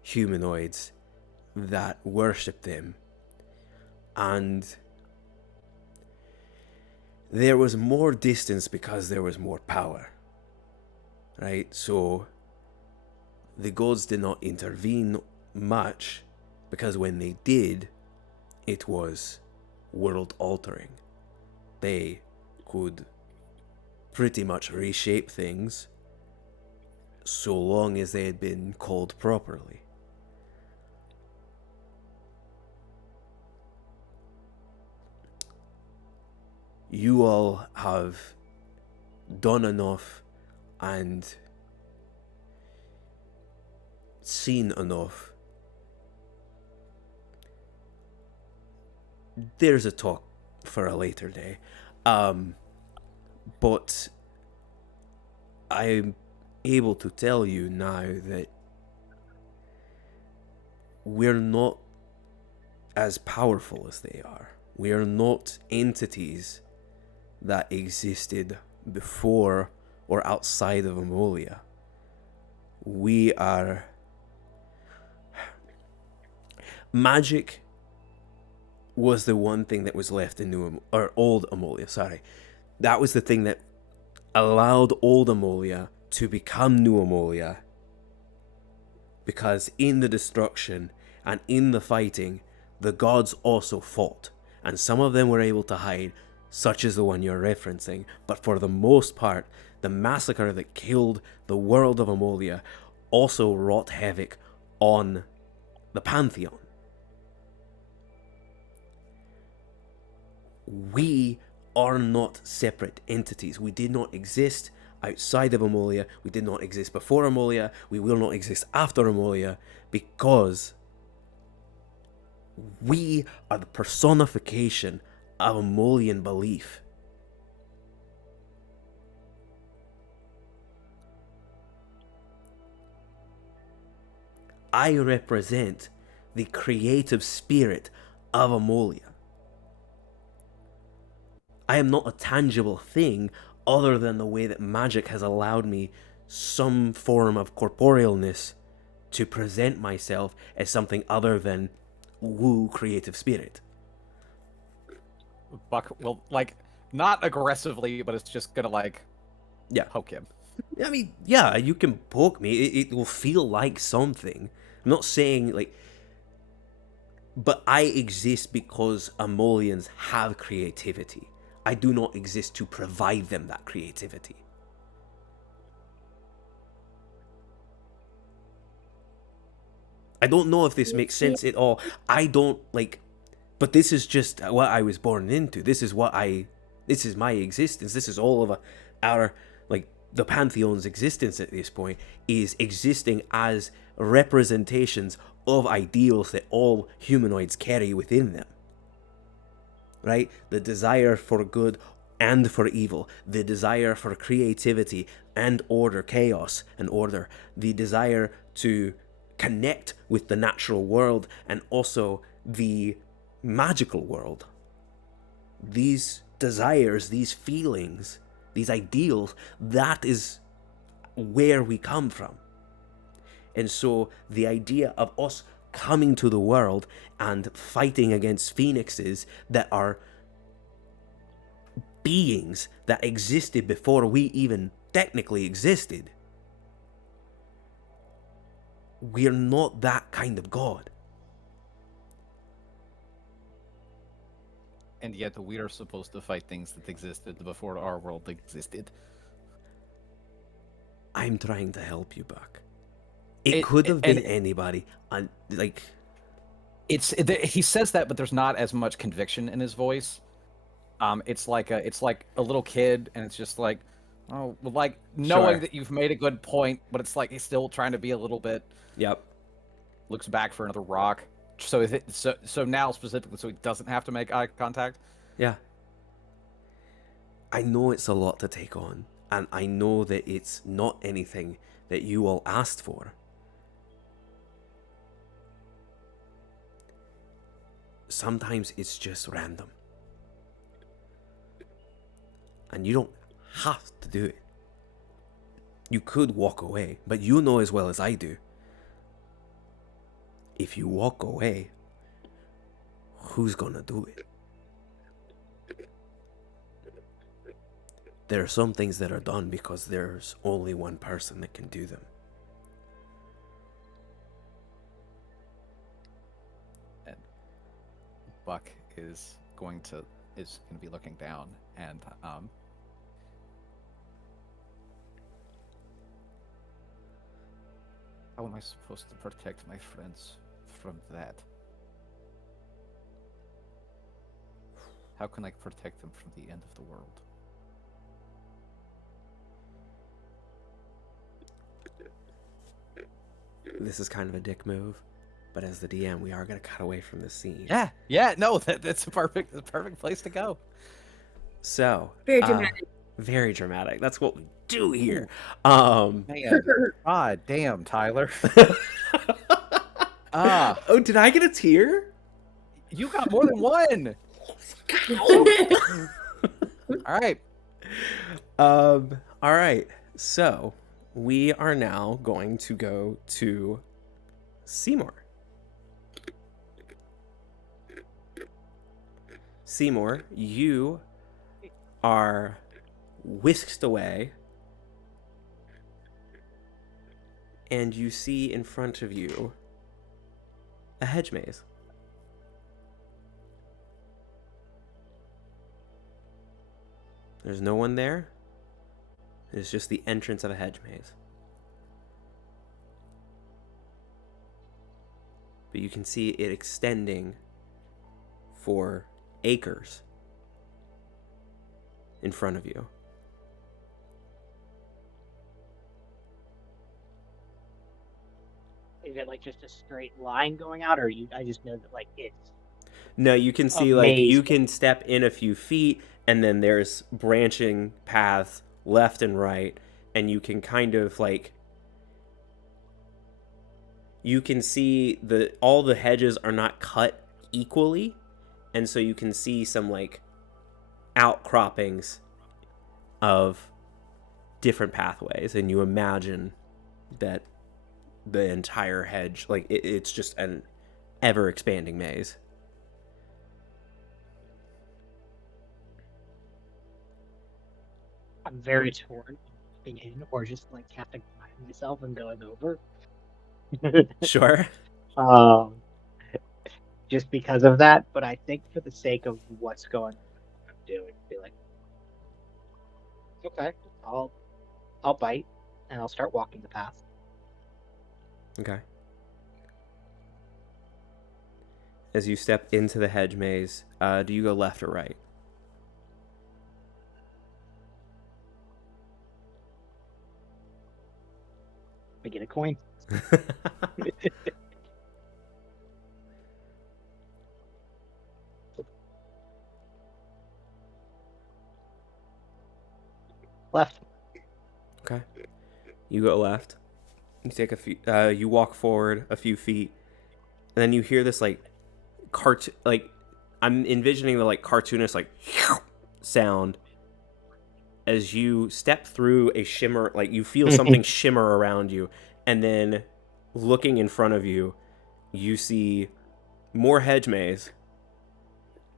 humanoids that worshipped them, and there was more distance because there was more power, right? So the gods did not intervene much, because when they did, it was world altering. They could pretty much reshape things so long as they had been called properly. You all have done enough and seen enough. There's a talk for a later day. But I'm able to tell you now that we're not as powerful as they are. We are not entities that existed before or outside of Ammolia. We are... Magic was the one thing that was left in old Ammolia, sorry. That was the thing that allowed old Ammolia to become new Ammolia, because in the destruction and in the fighting, the gods also fought, and some of them were able to hide, such as the one you're referencing, but for the most part, the massacre that killed the world of Ammolia also wrought havoc on the Pantheon. We are not separate entities. We did not exist outside of Ammolia. We did not exist before Ammolia. We will not exist after Ammolia, because we are the personification of Ammolian belief. I represent the creative spirit of Ammolia. I am not a tangible thing other than the way that magic has allowed me some form of corporealness to present myself as something other than woo creative spirit. Buck will, like, not aggressively, but it's just gonna, like, poke him. I mean, yeah, you can poke me. It will feel like something. I'm not saying, like... But I exist because Ammolians have creativity. I do not exist to provide them that creativity. I don't know if this makes sense at all. I don't, like... But this is just what I was born into. This is what I This is my existence. This is all of our, like, the Pantheon's existence at this point is existing as representations of ideals that all humanoids carry within them. Right? The desire for good and for evil, the desire for creativity and order, chaos and order, the desire to connect with the natural world and also the magical world. These desires, these feelings, these ideals, that is where we come from. And so the idea of us coming to the world and fighting against phoenixes that are beings that existed before we even technically existed, we're not that kind of god. And yet we are supposed to fight things that existed before our world existed. I'm trying to help you, Buck. It could have been anybody. Like, he says that, but there's not as much conviction in his voice. It's like a little kid, and it's just like, oh, well, like knowing that you've made a good point, but it's like he's still trying to be a little bit. Yep. Looks back for another rock. So now specifically, so he doesn't have to make eye contact. Yeah. I know it's a lot to take on, and I know that it's not anything that you all asked for. Sometimes it's just random. And you don't have to do it. You could walk away, but you know as well as I do, if you walk away, who's gonna do it? There are some things that are done because there's only one person that can do them. And Buck is going to be looking down, and how am I supposed to protect my friends from that? How can I protect them from the end of the world? This is kind of a dick move, but as the DM, we are going to cut away from this scene. Yeah, no, that's a perfect place to go. So, Very dramatic. Very dramatic. That's what we do here. Man, God damn, Tyler. Oh, did I get a tear? You got more than one. All right. All right. So we are now going to go to Seymour. Seymour, you are whisked away, and you see in front of you a hedge maze. There's no one there. It's just the entrance of a hedge maze. But you can see it extending for acres in front of you. Is it like just a straight line going out, or I just know that like it's... No, you can see like you can step in a few feet, and then there's branching paths left and right, and you can kind of like, you can see all the hedges are not cut equally, and so you can see some like outcroppings of different pathways, and you imagine that the entire hedge, like it's just an ever expanding maze. I'm very torn being in, or just like casting myself and going over. Sure. Just because of that, but I think for the sake of what's going on, I'm doing, be like, okay, I'll bite, and I'll start walking the path. Okay. As you step into the hedge maze, do you go left or right? We get a coin. Left. Okay. You go left. You take a few. You walk forward a few feet, and then you hear this like I'm envisioning the like cartoonist like sound as you step through a shimmer. Like you feel something shimmer around you, and then looking in front of you, you see more hedge maze,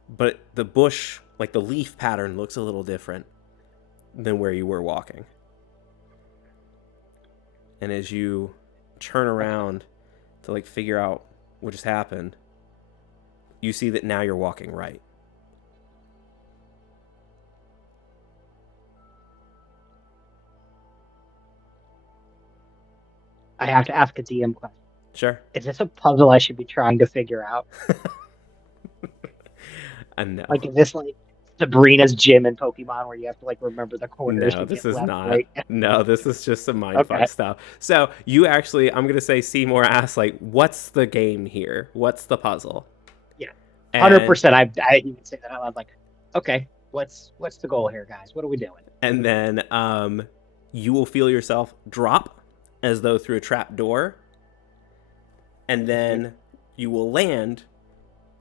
but the bush, like the leaf pattern, looks a little different than where you were walking. And as you turn around to like figure out what just happened, you see that now you're walking right. I have to ask a DM question. Sure. Is this a puzzle I should be trying to figure out? No. Like, is this like Sabrina's gym in Pokemon where you have to like remember the corners No, to this get is left, not. right? No, this is just some mindfuck Okay. stuff. So you actually, I'm gonna say Seymour asked like, "What's the game here? What's the puzzle?" Yeah, And 100%. I even say that out loud. Like, okay, what's the goal here, guys? What are we doing? and then you will feel yourself drop as though through a trap door, and then you will land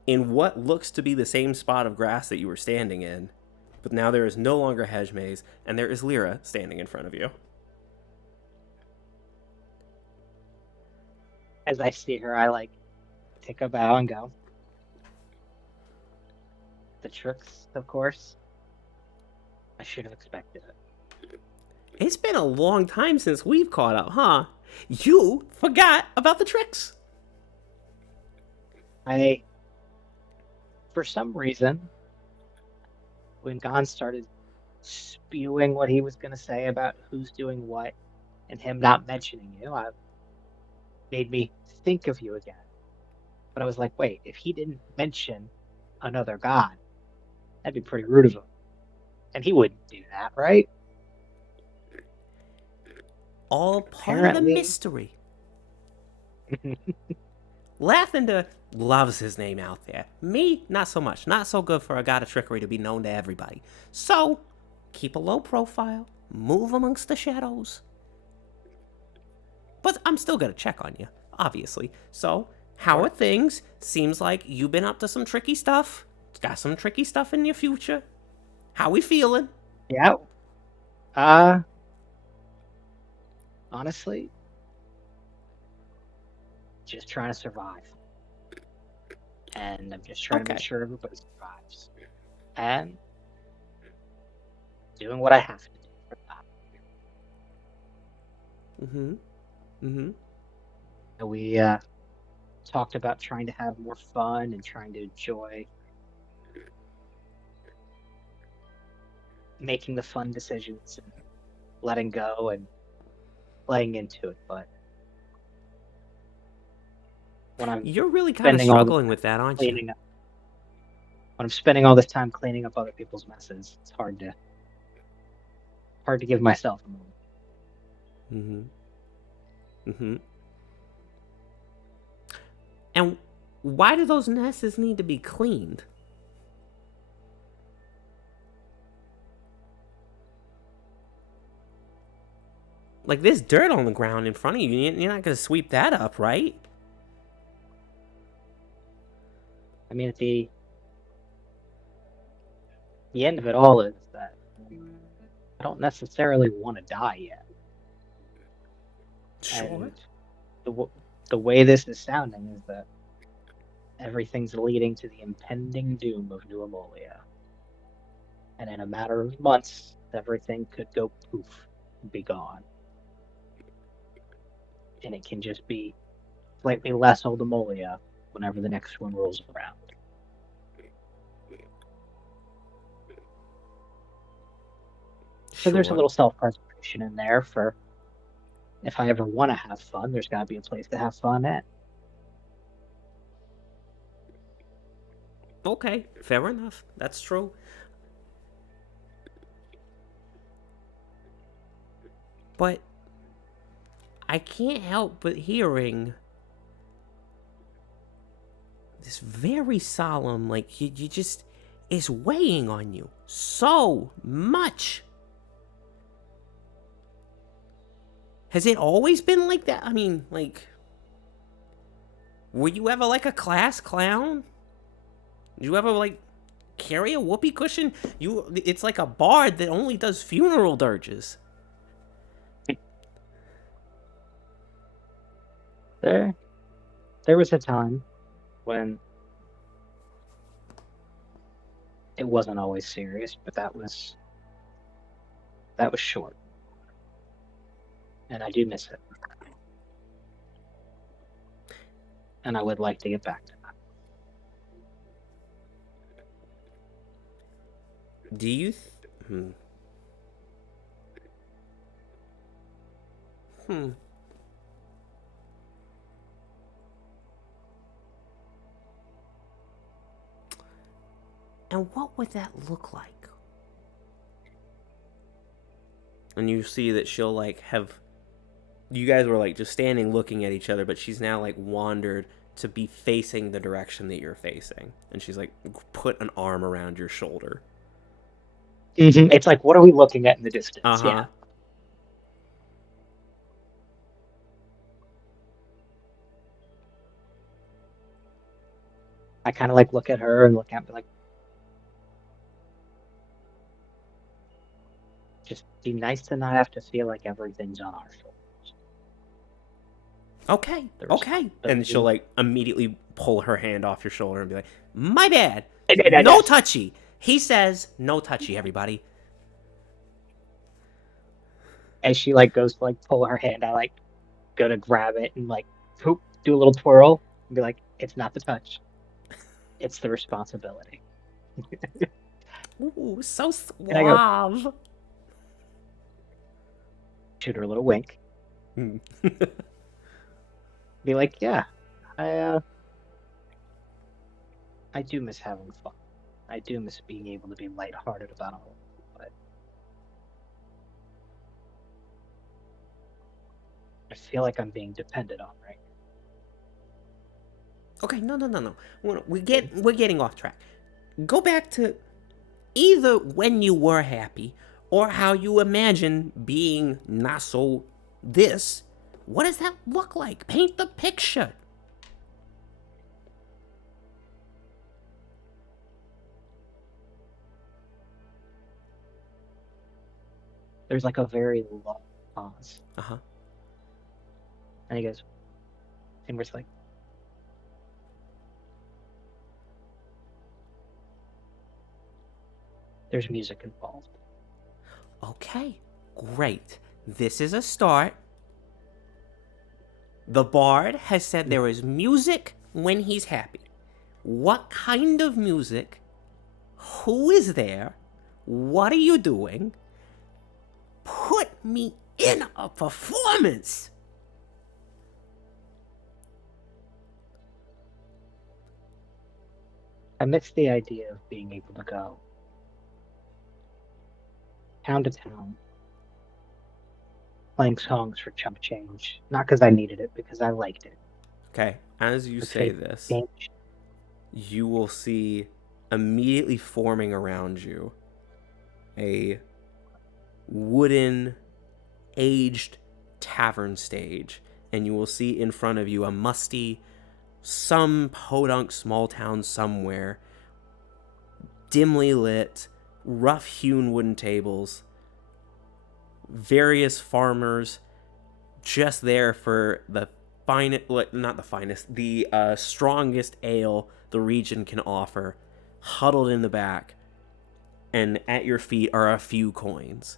in what looks to be the same spot of grass that you were standing in, but now there is no longer hedge maze, and there is Lyra standing in front of you. As I see her, I like take a bow and go. The tricks, of course. I should have expected it. It's been a long time since we've caught up, huh? You forgot about the tricks. For some reason, when Gon started spewing what he was going to say about who's doing what and him not mentioning you, it made me think of you again. But I was like, wait, if he didn't mention another god, that'd be pretty rude of him. And he wouldn't do that, right? All part of the mystery. Lathander loves his name out there. Me, not so much. Not so good for a god of trickery to be known to everybody. So, keep a low profile, move amongst the shadows. But I'm still gonna check on you, obviously. So, how are things? Seems like you've been up to some tricky stuff. Got some tricky stuff in your future. How we feeling? Yeah. Honestly, just trying to survive. And I'm just trying to make sure everybody survives. And doing what I have to do for that. We talked about trying to have more fun and trying to enjoy making the fun decisions and letting go and playing into it. But when you're really kind of struggling with that, aren't you? When I'm spending all this time cleaning up other people's messes, it's hard to give myself a moment. And why do those messes need to be cleaned? Like, there's dirt on the ground in front of you. You're not going to sweep that up, right? I mean, at the end of it all is that I don't necessarily want to die yet. Sure. And the way this is sounding is that everything's leading to the impending doom of New Ammolia. And in a matter of months, everything could go poof and be gone. And it can just be slightly less Old Ammolia whenever the next one rolls around. So there's a little self-preservation in there for if I ever want to have fun, there's got to be a place to have fun at. Okay, fair enough. That's true. But I can't help but hearing this very solemn, like, you just, it's weighing on you so much. Has it always been like that? I mean, like, were you ever like a class clown? Did you ever like carry a whoopee cushion? It's like a bard that only does funeral dirges. There was a time when it wasn't always serious, but that was short, and I do miss it, and I would like to get back to that. Do you? And what would that look like? And you see that she'll like have. You guys were like just standing looking at each other, but she's now like wandered to be facing the direction that you're facing. And she's like put an arm around your shoulder. Mm-hmm. It's like, what are we looking at in the distance? Yeah. I kind of like look at her and look at me like, just be nice to not have to feel like everything's on our shoulders. Okay. And she'll like immediately pull her hand off your shoulder and be like, my bad. No touchy. He says no touchy, everybody. As she like goes to like pull her hand, I like go to grab it and like poop, do a little twirl and be like, it's not the touch. It's the responsibility. Ooh, so suave. Shoot her a little wink. Be like, yeah, I do miss having fun. I do miss being able to be lighthearted about all of it, but I feel like I'm being depended on right now. Okay, no. We're getting off track. Go back to either when you were happy or how you imagine being not so this. What does that look like? Paint the picture. There's like a very long pause. And he goes, and we're just like, there's music involved. Okay, great. This is a start. The bard has said there is music when he's happy. What kind of music? Who is there? What are you doing? Put me in a performance. I miss the idea of being able to go town to town, playing songs for chump change. Not because I needed it, because I liked it. Okay, as you say this, you will see immediately forming around you a wooden, aged tavern stage, and you will see in front of you a musty, some podunk small town somewhere, dimly lit, rough-hewn wooden tables, various farmers just there for the strongest ale the region can offer, huddled in the back, and at your feet are a few coins.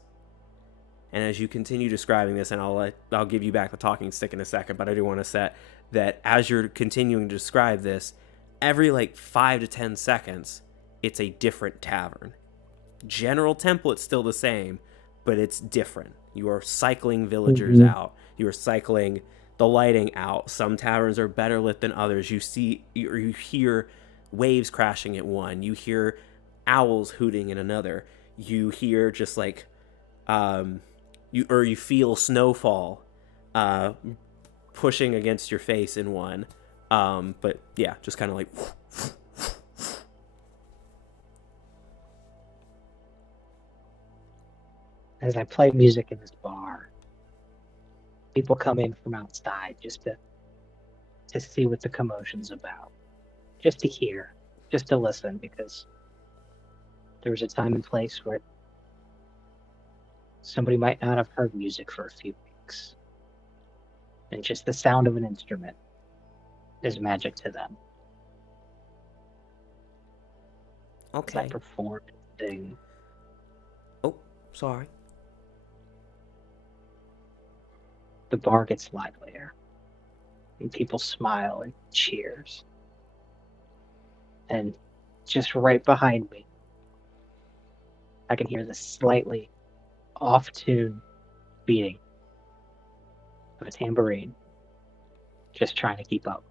And as you continue describing this, and I'll give you back the talking stick in a second, but I do want to set that as you're continuing to describe this, every like 5 to 10 seconds, it's a different tavern. General template's still the same, but it's different. You are cycling villagers out. You are cycling the lighting out. Some taverns are better lit than others. You hear waves crashing at one. You hear owls hooting in another. You hear just like you feel snowfall pushing against your face in one. But yeah, just kind of like. As I play music in this bar, people come in from outside just to see what the commotion's about, just to hear, just to listen, because there was a time and place where somebody might not have heard music for a few weeks, and just the sound of an instrument is magic to them. As I Okay. perform and sing, Oh, sorry. the bar gets livelier, and people smile and cheers. And just right behind me, I can hear the slightly off-tune beating of a tambourine, just trying to keep up.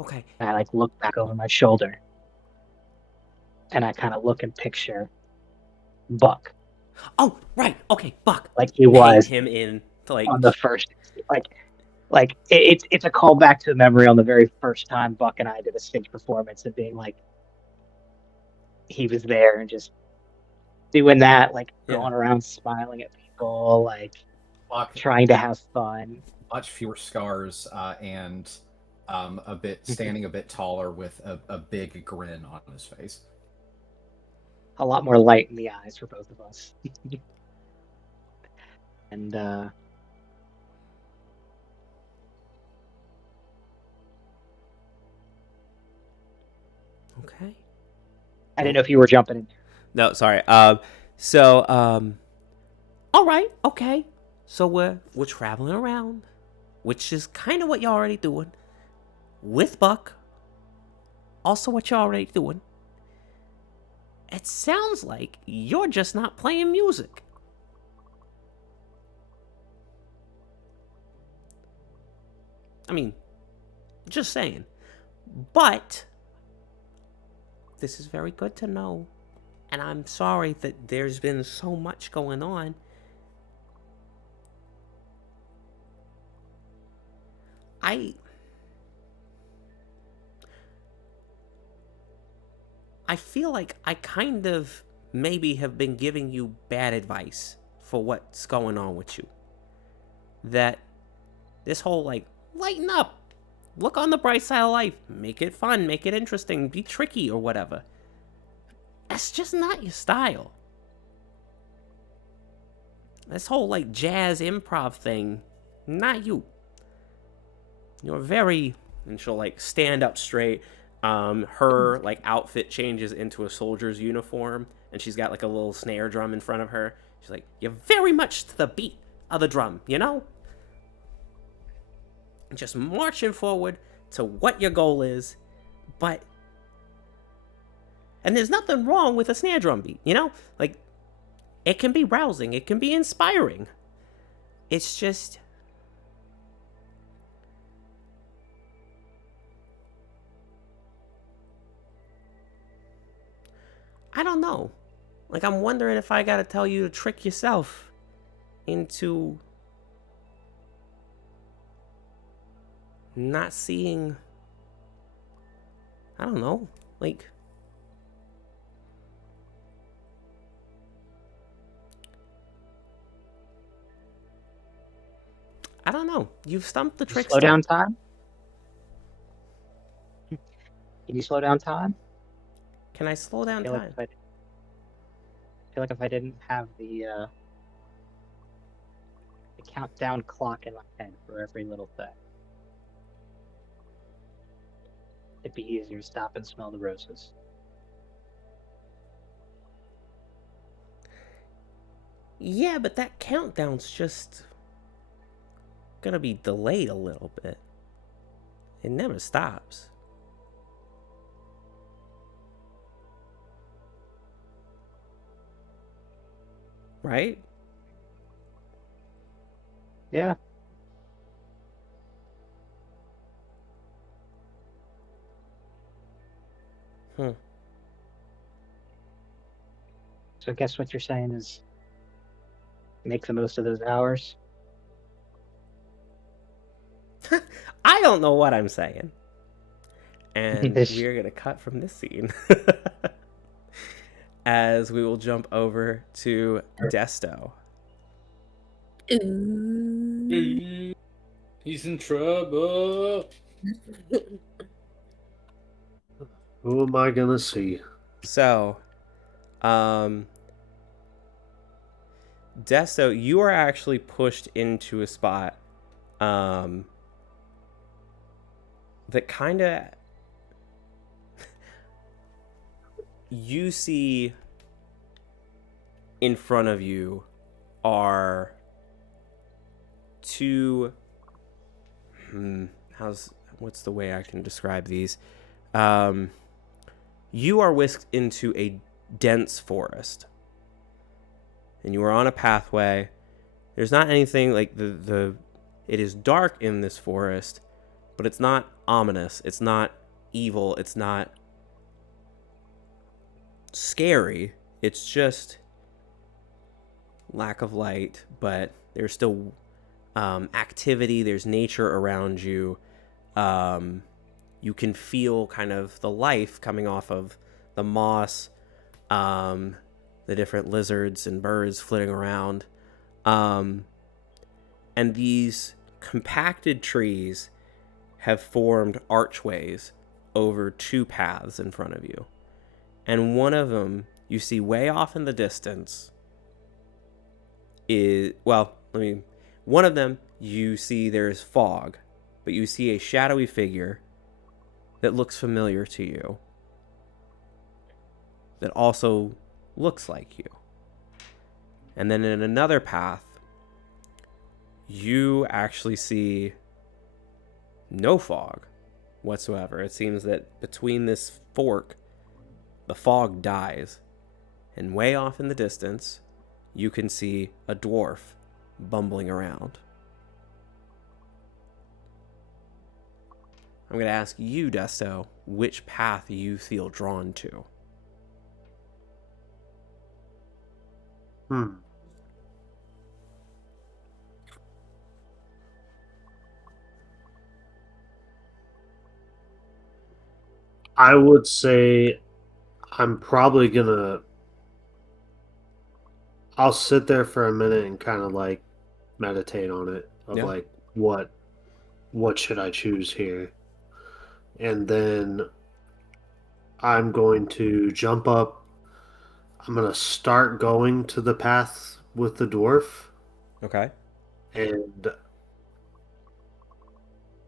Okay. And I like look back over my shoulder, and I kind of look and picture Buck, Oh, right. Okay, Buck. like he Bang was him in to like. on the first, it's a callback to a memory on the very first time Buck and I did a stage performance and being like, he was there and just doing that, like Yeah. going around smiling at people, like Buck, trying to have fun. much fewer scars, and a bit standing a bit taller with a big grin on his face. A lot more light in the eyes for both of us. And Okay. I didn't know if you were jumping in there. No, sorry. All right. Okay. So we're traveling around, which is kind of what you're already doing with Buck. Also, what you're already doing. It sounds like you're just not playing music. I mean, just saying. But this is very good to know. And I'm sorry that there's been so much going on. I feel like I kind of maybe have been giving you bad advice for what's going on with you. That this whole like, lighten up, look on the bright side of life, make it fun, make it interesting, be tricky or whatever. That's just not your style. This whole like jazz improv thing, not you. You're very, and she'll like stand up straight. Her like outfit changes into a soldier's uniform, and she's got like a little snare drum in front of her. She's like, you're very much to the beat of the drum, you know? Just marching forward to what your goal is, but and there's nothing wrong with a snare drum beat, you know? Like, it can be rousing, it can be inspiring. It's just I don't know. Like, I'm wondering if I gotta tell you to trick yourself into not seeing. I don't know. Like, I don't know. You've stumped the trickster. Slow down time? Can you slow down time? Can I slow down time? I feel like if I didn't have the countdown clock in my head for every little thing, it'd be easier to stop and smell the roses. Yeah, but that countdown's just gonna be delayed a little bit. It never stops. Right? Yeah. So I guess what you're saying is make the most of those hours. I don't know what I'm saying. And we are going to cut from this scene as we will jump over to Desto. He's in trouble. Who am I gonna see? So, Desto, you are actually pushed into a spot that kind of you see in front of you are two what's the way I can describe these? You are whisked into a dense forest. And you are on a pathway. There's not anything like it is dark in this forest, but it's not ominous. It's not evil. It's not scary. It's just lack of light, but there's still activity. There's nature around you. You can feel kind of the life coming off of the moss, the different lizards and birds flitting around. And these compacted trees have formed archways over two paths in front of you. And one of them you see way off in the distance one of them you see there's fog, but you see a shadowy figure that looks familiar to you, that also looks like you. And then in another path, you actually see no fog whatsoever. It seems that between this fork, the fog dies. And way off in the distance, you can see a dwarf bumbling around. I'm going to ask you, Desto, which path you feel drawn to. I would say I'm probably gonna. I'll sit there for a minute and kind of like meditate on it of Yeah. like what should I choose here, and then I'm going to jump up. I'm gonna start going to the path with the dwarf, Okay. and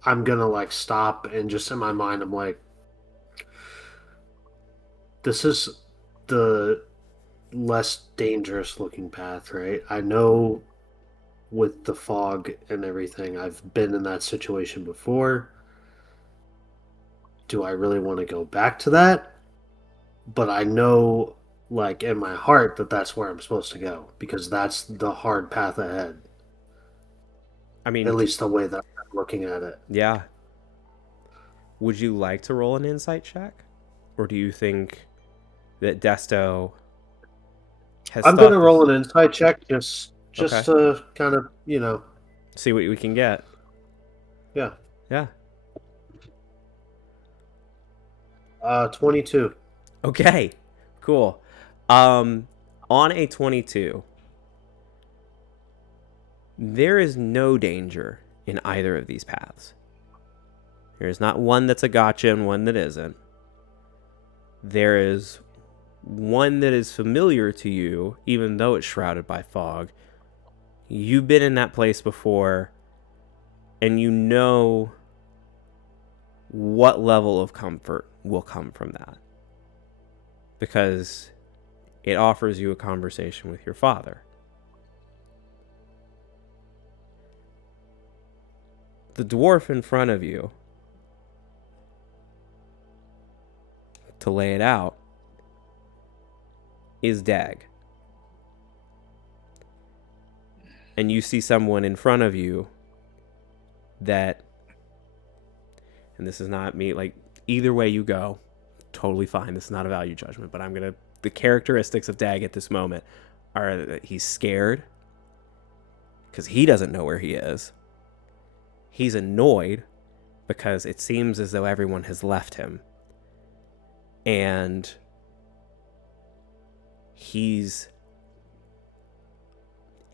I'm gonna like stop and just in my mind I'm like, this is the less dangerous looking path, right? I know with the fog and everything, I've been in that situation before. Do I really want to go back to that? But I know, like, in my heart that that's where I'm supposed to go because that's the hard path ahead. I mean, At least the way that I'm looking at it. yeah. Would you like to roll an insight check? Or do you think that Desto has I'm going to roll an insight check just Okay. to kind of, see what we can get? yeah. Yeah. 22. Okay. Cool. On a 22, there is no danger in either of these paths. There's not one that's a gotcha and one that isn't. There is one that is familiar to you, even though it's shrouded by fog. You've been in that place before, and you know what level of comfort will come from that. Because it offers you a conversation with your father. The dwarf in front of you, to lay it out, is Dag. And you see someone in front of you that, and this is not me, like, either way you go, totally fine. This is not a value judgment, but I'm going to the characteristics of Dag at this moment are that he's scared because he doesn't know where he is. He's annoyed because it seems as though everyone has left him. And he's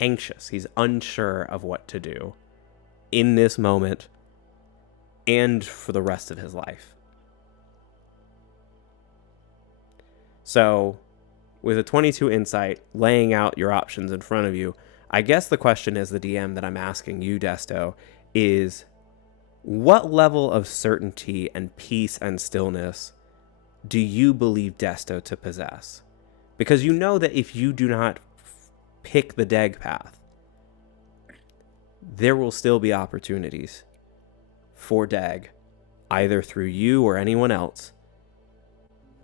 anxious. He's unsure of what to do in this moment and for the rest of his life. So, with a 22 insight, laying out your options in front of you, I guess the question as the DM that I'm asking you, Desto, is what level of certainty and peace and stillness do you believe Desto to possess? Because you know that if you do not pick the Dag path, there will still be opportunities for Dag, either through you or anyone else,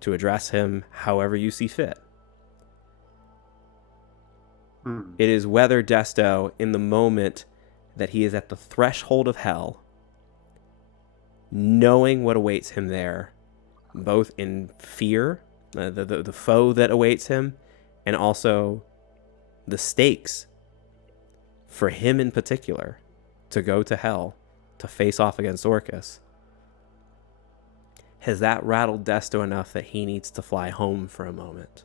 to address him however you see fit. It is whether Desto, in the moment that he is at the threshold of hell, knowing what awaits him there, both in fear, the foe that awaits him, and also the stakes for him in particular to go to hell, to face off against Orcus. Has that rattled Desto enough that he needs to fly home for a moment?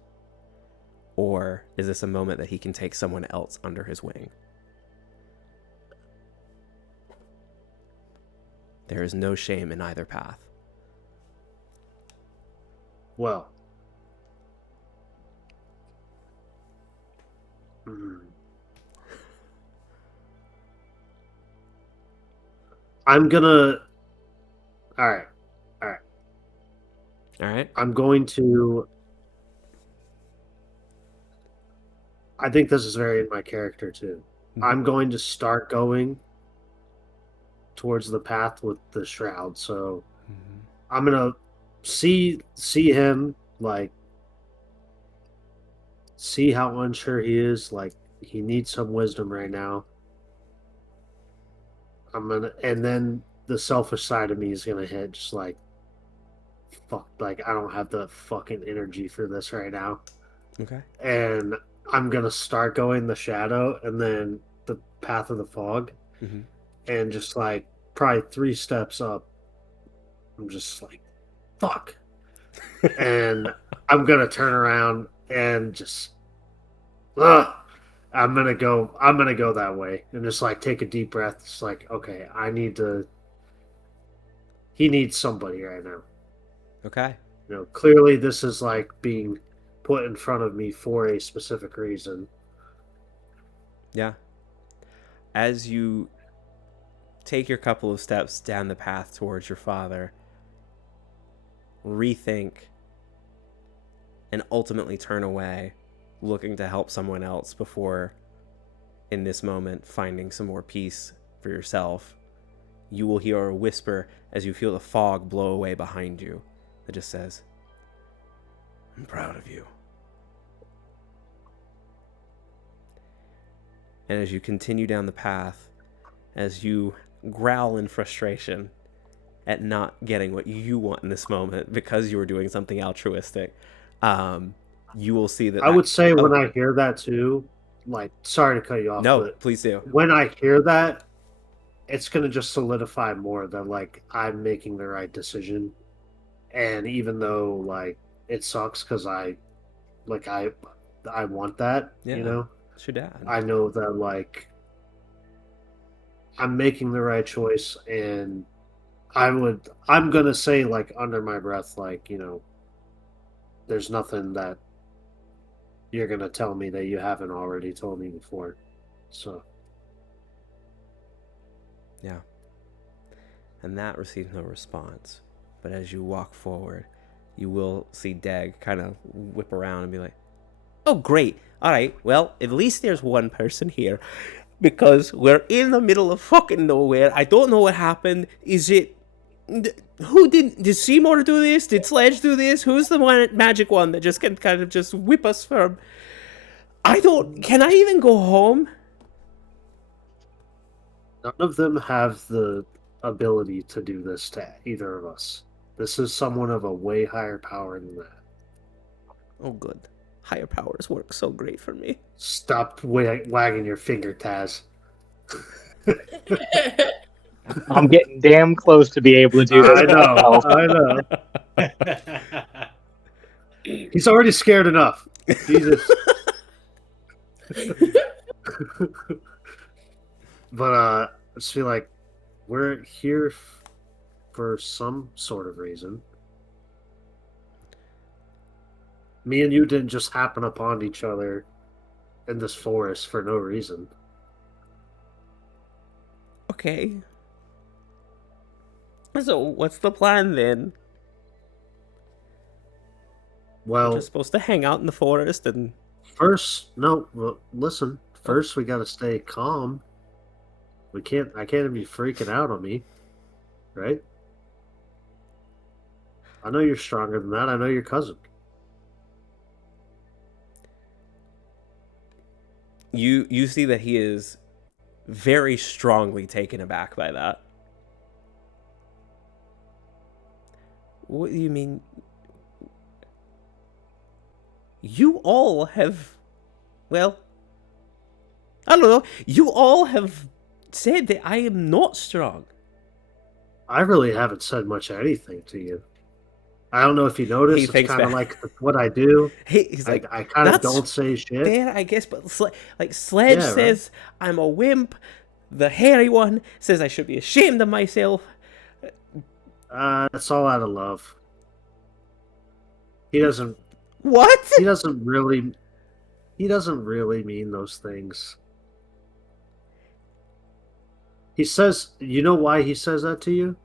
Or is this a moment that he can take someone else under his wing? There is no shame in either path. Well. I'm gonna... Alright. Alright? I'm going to... I think this is very in my character, too. Mm-hmm. I'm going to start going towards the path with the shroud, so I'm gonna see him, like, see how unsure he is, like, he needs some wisdom right now. And then the selfish side of me is gonna hit, just like, fuck, like, I don't have the fucking energy for this right now. Okay. And I'm gonna start going the shadow and then the path of the fog, and just like probably 3 steps up, I'm just like, fuck. And I'm gonna turn around and just, I'm gonna go that way and just like take a deep breath. It's like, okay, he needs somebody right now. Okay. You know, clearly this is like being put in front of me for a specific reason. Yeah. As you take your couple of steps down the path towards your father, rethink, and ultimately turn away, looking to help someone else before, in this moment, finding some more peace for yourself, you will hear a whisper as you feel the fog blow away behind you that just says, "I'm proud of you." And as you continue down the path, as you growl in frustration at not getting what you want in this moment because you were doing something altruistic, you will see that... I would say when I hear that too, like, sorry to cut you off. No, but please do. When I hear that, it's going to just solidify more that, like, I'm making the right decision. And even though, like, it sucks because I want that, you know? It's your dad. I know that, like, I'm making the right choice, and I'm going to say, like, under my breath, like, you know, there's nothing that you're going to tell me that you haven't already told me before. So. Yeah. And that receives no response. But as you walk forward, you will see Dag kind of whip around and be like, "Oh, great. All right. Well, at least there's one person here. Because we're in the middle of fucking nowhere. I don't know what happened. Is it... Who did Seymour do this? Did Sledge do this? Who's the one magic one that just can kind of just whip us from... Can I even go home?" None of them have the ability to do this to either of us. This is someone of a way higher power than that. Oh, good. higher powers work so great for me. Stop wagging your finger, Taz. I'm getting damn close to be able to do this I know. myself. I know. He's already scared enough. Jesus. But I just feel like we're here for some sort of reason. Me and you didn't just happen upon each other in this forest for no reason. Okay. So what's the plan then? We're Well, just supposed to hang out in the forest and... listen. First, we got to stay calm. I can't be freaking out on me, right? I know you're stronger than that. I know your cousin. You see that he is very strongly taken aback by that. What do you mean? You all have... Well, I don't know. You all have said that I am not strong. I really haven't said much of anything to you. I don't know if you noticed. He It's thinks kind of back. like what I do. He's like, I kind of "That's don't say shit. fair, I guess, but Sledge Yeah, right. says I'm a wimp. The hairy one says I should be ashamed of myself. It's all out of love. He doesn't What? he doesn't really mean those things. He says, you know why he says that to you?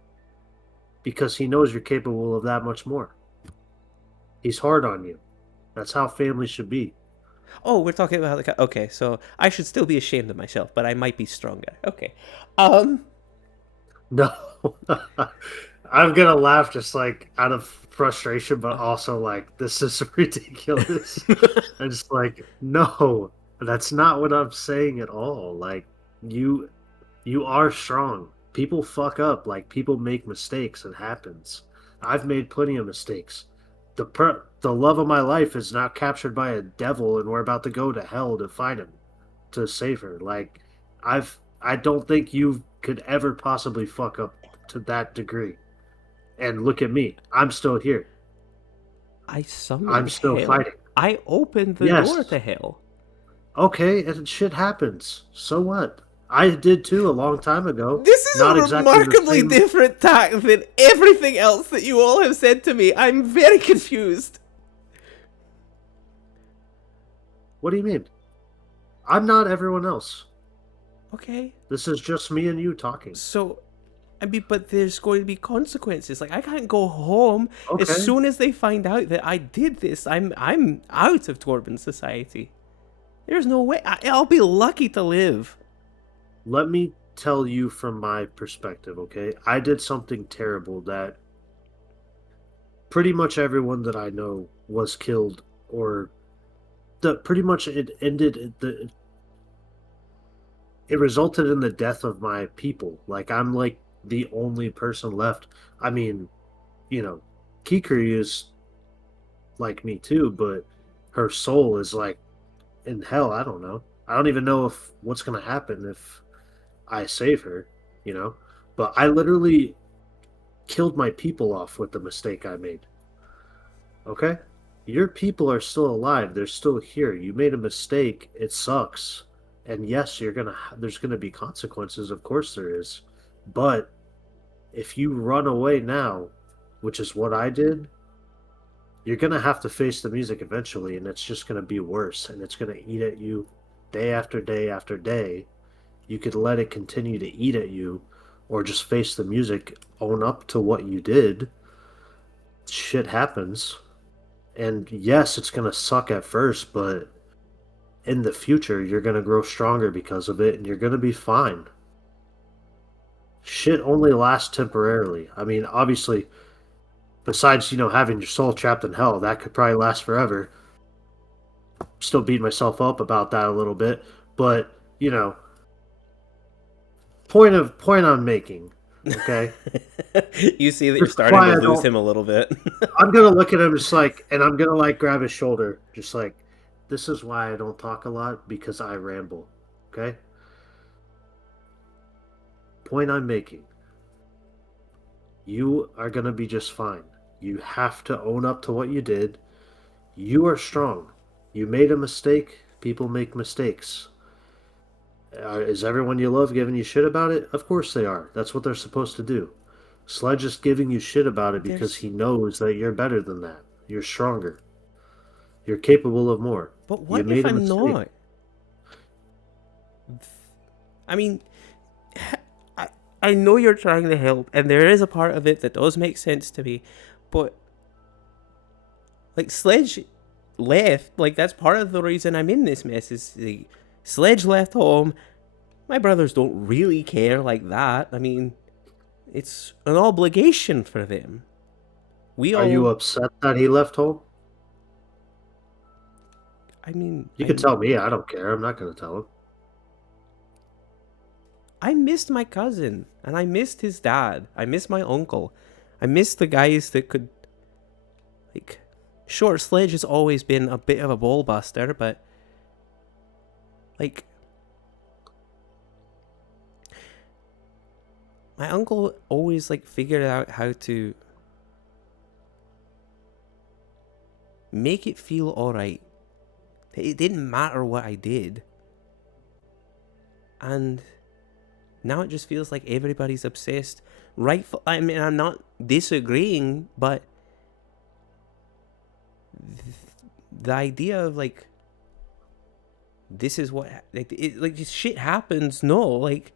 Because he knows you're capable of that much more. He's hard on you. That's how family should be. Oh, we're talking about the... Okay, so I should still be ashamed of myself, but I might be stronger. Okay. No. I'm gonna laugh just like out of frustration, but also like, this is ridiculous. And just like, no, that's not what I'm saying at all. Like, you are strong. People fuck up. Like, people make mistakes. It happens. I've made plenty of mistakes. The love of my life is now captured by a devil, and we're about to go to hell to find him, to save her. Like, I don't think you could ever possibly fuck up to that degree. And look at me. I'm still here. I summoned I'm still hell. fighting. I opened the Yes. door to hell. Okay, and shit happens. So what? I did too a long time ago. This is Not a exactly the remarkably same- different tack than everything else that you all have said to me. I'm very confused. What do you mean? I'm not everyone else. Okay. This is just me and you talking. So, I mean, but there's going to be consequences. Like, I can't go home Okay. as soon as they find out that I did this. I'm out of Torben's society. There's no way. I'll be lucky to live. Let me tell you from my perspective, okay? I did something terrible that pretty much everyone that I know was killed, or pretty much it ended it resulted in the death of my people. Like, I'm like the only person left. I mean, you know, Kikri is like me too, but her soul is like in hell. I don't know. I don't even know what's gonna happen if I save her, you know? But I literally killed my people off with the mistake I made. Okay? Your people are still alive. They're still here. You made a mistake. It sucks. And yes, there's gonna be consequences. Of course there is. But if you run away now, which is what I did, you're gonna have to face the music eventually, and it's just gonna be worse, and it's gonna eat at you day after day after day. You could let it continue to eat at you, or just face the music, own up to what you did. Shit happens. And yes, it's going to suck at first, but in the future, you're going to grow stronger because of it, and you're going to be fine. Shit only lasts temporarily. I mean, obviously, besides, having your soul trapped in hell, that could probably last forever. Still beating myself up about that a little bit, but, point I'm making, okay? You see that you're starting to lose him a little bit. I'm gonna look at him just like, and I'm gonna like grab his shoulder, just like, This is why I don't talk a lot, because I ramble. Okay? Point I'm making. You are going to be just fine. You have to own up to what you did. You are strong. You made a mistake. People make mistakes. Is everyone you love giving you shit about it? Of course they are. That's what they're supposed to do. Sledge is giving you shit about it because There's he knows that you're better than that. You're stronger. You're capable of more. But You what if made a I'm mistake. not? I mean, I I know you're trying to help, and there is a part of it that does make sense to me, but like Sledge left, like that's part of the reason I'm in this mess is the Sledge left home. My brothers don't really care like that. I mean, it's an obligation for them. We Are you all, upset that he left home? I mean, You can tell me. I don't care. I'm not going to tell him. I missed my cousin, and I missed his dad. I missed my uncle. I missed the guys that could, like, sure, Sledge has always been a bit of a ball buster, but, like, my uncle always, like, figured out how to make it feel alright. It didn't matter what I did. And now it just feels like everybody's obsessed. I mean, I'm not disagreeing, but the idea of like this is what like this shit happens. No, like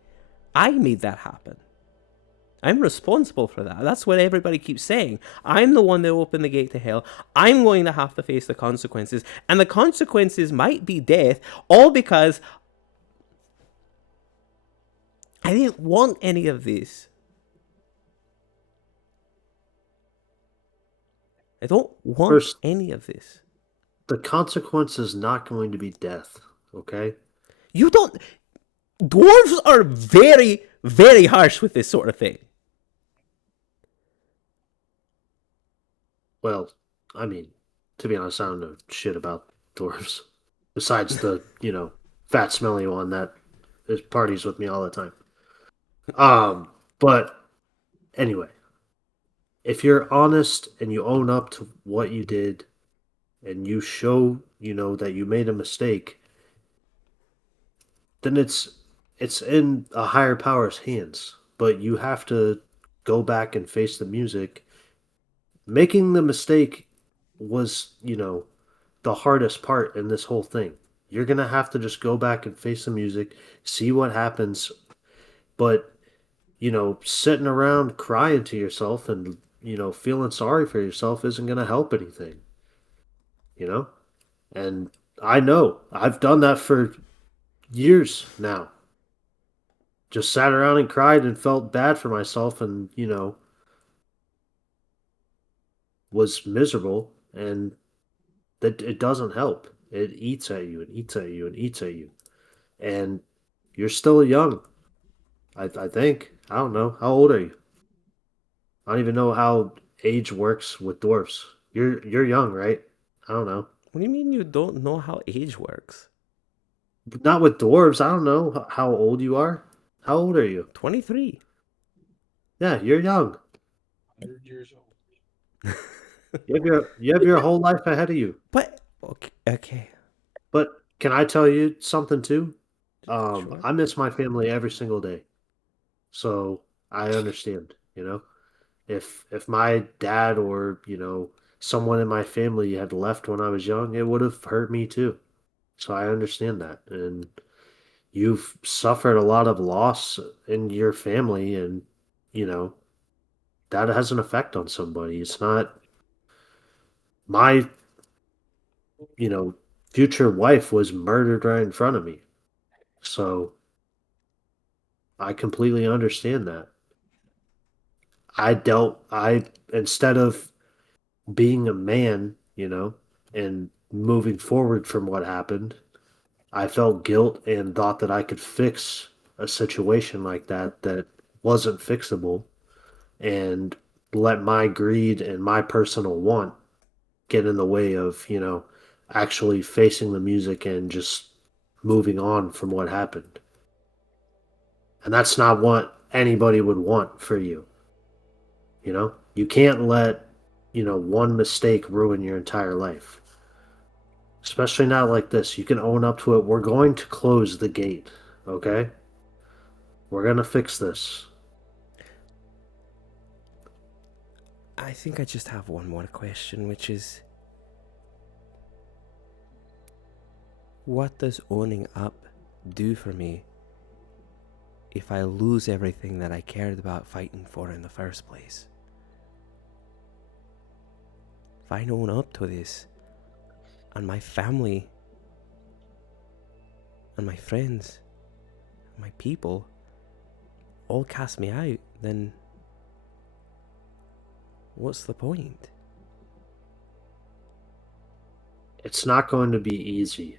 I made that happen. I'm responsible for that. That's what everybody keeps saying. I'm the one that opened the gate to hell. I'm going to have to face the consequences, and the consequences might be death, all because I didn't want any of this. I don't want First, any of this. the consequence is not going to be death, okay? You don't. Dwarves are very, very harsh with this sort of thing. Well, I mean, to be honest, I don't know shit about dwarves. Besides the, fat smelly one that is parties with me all the time. But anyway, if you're honest and you own up to what you did and you show, that you made a mistake, then it's in a higher power's hands. But you have to go back and face the music. Making the mistake was, the hardest part in this whole thing. You're gonna have to just go back and face the music, see what happens. But, sitting around crying to yourself and, feeling sorry for yourself isn't gonna help anything. You know? And I know I've done that for years now. Just sat around and cried and felt bad for myself and, was miserable, and that it doesn't help. It eats at you and eats at you and eats at you. And you're still young. I think. I don't know. How old are you? I don't even know how age works with dwarfs. You're young, right? I don't know. What do you mean you don't know how age works? Not with dwarves. I don't know how old you are. How old are you? 23. Yeah, you're young. 100 years old. You have your whole life ahead of you. But okay. But can I tell you something too? Sure. I miss my family every single day. So I understand, If my dad or, someone in my family had left when I was young, it would have hurt me too. So I understand that. And you've suffered a lot of loss in your family, and, that has an effect on somebody. It's not my, you know, future wife was murdered right in front of me. So I completely understand that. I instead of being a man, and moving forward from what happened, I felt guilt and thought that I could fix a situation like that wasn't fixable, and let my greed and my personal want get in the way of, actually facing the music and just moving on from what happened. And that's not what anybody would want for you. You know, you can't let, one mistake ruin your entire life. Especially not like this. You can own up to it. We're going to close the gate, okay? We're going to fix this. I think I just have one more question, which is, what does owning up do for me if I lose everything that I cared about fighting for in the first place? If I own up to this, and my family, and my friends, and my people all cast me out, then what's the point? It's not going to be easy.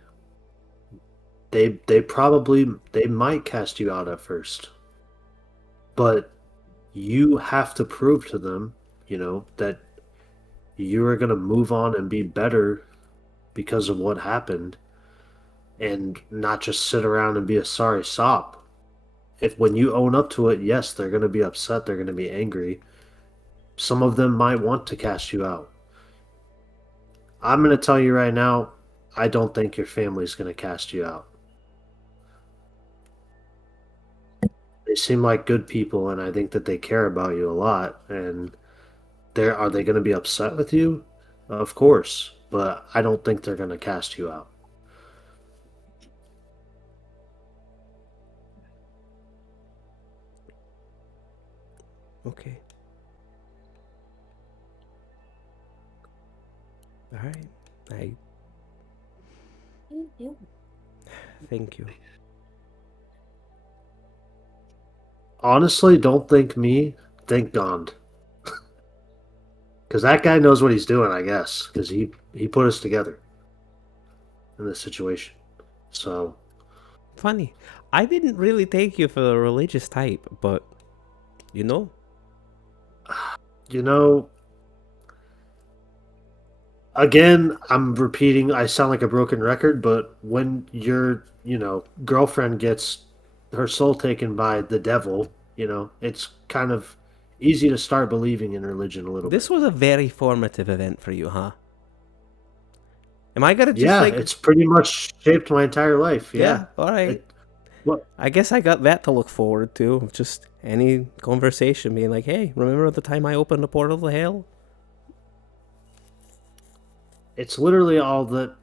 They might cast you out at first. But you have to prove to them, that you are going to move on and be better because of what happened and not just sit around and be a sorry sop. If when you own up to it, yes, they're going to be upset, they're going to be angry. Some of them might want to cast you out. I'm going to tell you right now, I don't think your family's going to cast you out. They seem like good people, and I think that they care about you a lot. And are they going to be upset with you? Of course, but I don't think they're going to cast you out. Okay. All right. Thank you. Honestly, don't think me, think Gond. Because that guy knows what he's doing, I guess. Because he put us together in this situation. So. Funny. I didn't really take you for the religious type, but, you know. Again, I'm repeating, I sound like a broken record, but when your, girlfriend gets her soul taken by the devil, it's kind of easy to start believing in religion a little bit. This was a very formative event for you, huh? Am I gonna just Yeah, it's pretty much shaped my entire life. Yeah. All right. I guess I got that to look forward to. Just any conversation being like, hey, remember the time I opened a portal to hell? It's literally all that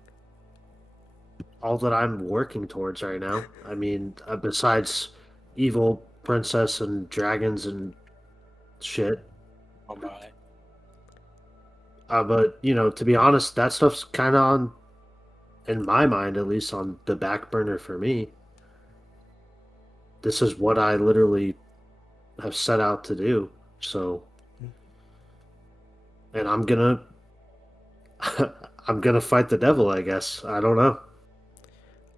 I'm working towards right now. I mean, besides evil princess and dragons and shit. Oh my. But to be honest, that stuff's kind of on, in my mind at least, on the back burner for me. This is what I literally have set out to do. So, and I'm gonna fight the devil, I guess. I don't know.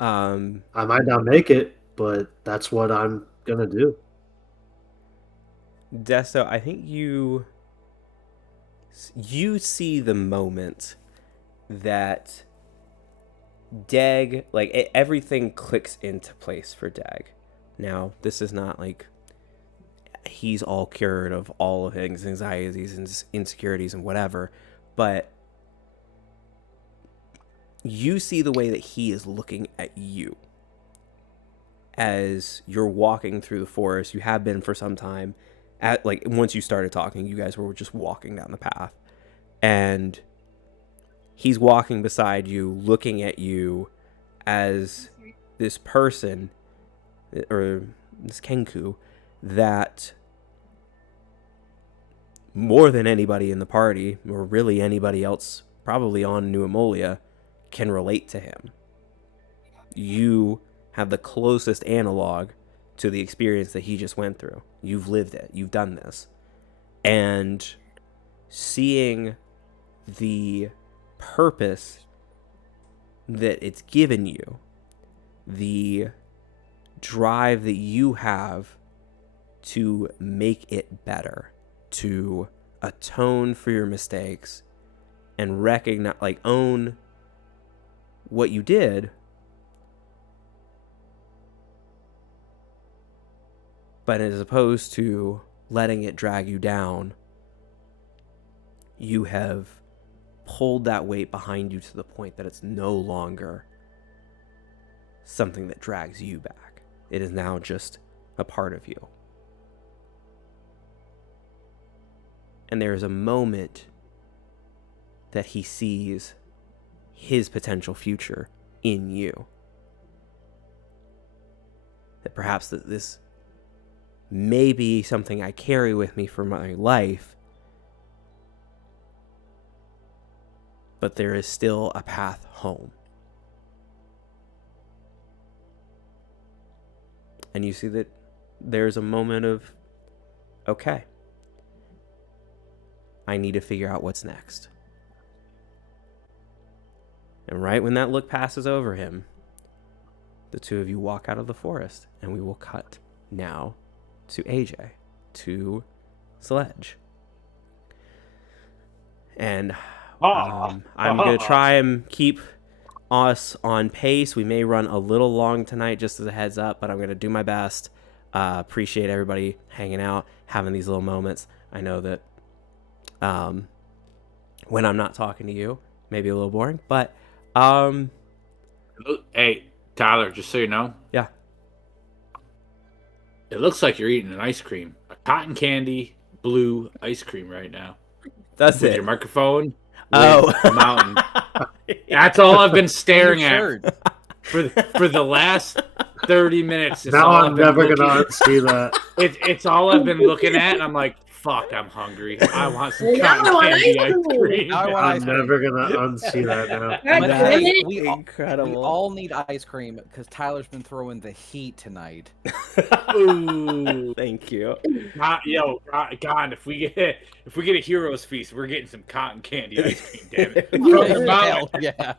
I might not make it, but that's what I'm gonna do. Desto, I think you see the moment that Dag, like, everything clicks into place for Dag. Now, this is not like he's all cured of all of his anxieties and insecurities and whatever, but you see the way that he is looking at you as you're walking through the forest. You have been for some time. Once you started talking, you guys were just walking down the path, and he's walking beside you, looking at you as this person, or this Kenku, that more than anybody in the party, or really anybody else probably on New Ammolia, can relate to him. You have the closest analog to the experience that he just went through. You've lived it. You've done this. And seeing the purpose that it's given you, the drive that you have to make it better, to atone for your mistakes and recognize, own what you did, but as opposed to letting it drag you down, you have pulled that weight behind you to the point that it's no longer something that drags you back. It is now just a part of you. And there is a moment that he sees his potential future in you. That perhaps that this may be something I carry with me for my life, but there is still a path home. And you see that there's a moment of, okay, I need to figure out what's next. And right when that look passes over him, the two of you walk out of the forest, and we will cut now to AJ, to Sledge. And I'm going to try and keep us on pace. We may run a little long tonight, just as a heads up, but I'm going to do my best. Appreciate everybody hanging out, having these little moments. I know that when I'm not talking to you, maybe a little boring, but hey, Tyler, just so you know. Yeah. It looks like you're eating an ice cream. A cotton candy blue ice cream right now. That's with it. Your microphone. Oh. The mountain. That's all I've been staring at for the last 30 minutes. Now I'm never going to unsee that. It's all I've been looking at, and I'm like, fuck, I'm hungry. I want some cotton candy ice cream. I'm never going to unsee that now. Incredible. We all need ice cream because Tyler's been throwing the heat tonight. Ooh. Thank you. God, if we get a hero's feast, we're getting some cotton candy ice cream, damn it. Hell, yeah.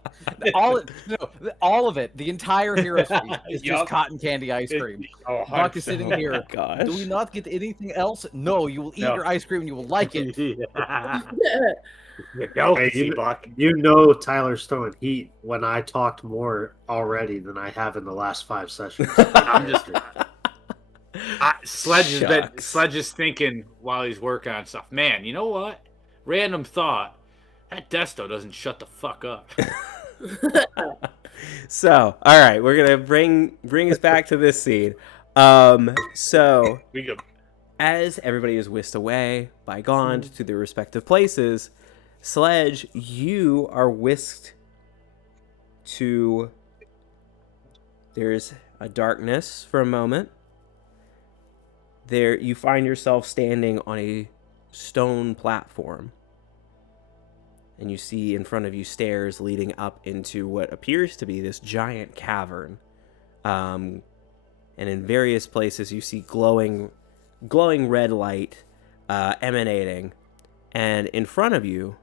All of it, the entire hero's feast is just cotton candy ice cream. Buck is sitting here. Gosh. Do we not get anything else? No, you will eat your ice cream and you will like it. You know Tyler's throwing heat when I talked more already than I have in the last 5 sessions. I'm just Sledge is thinking while he's working on stuff. Man, you know what? Random thought. That Desto doesn't shut the fuck up. So, all right, we're gonna bring us back to this scene. So as everybody is whisked away by Gond to their respective places, Sledge, you are whisked to. There's a darkness for a moment. There, you find yourself standing on a stone platform, and you see in front of you stairs leading up into what appears to be this giant cavern. And in various places, you see glowing red light emanating, and in front of you,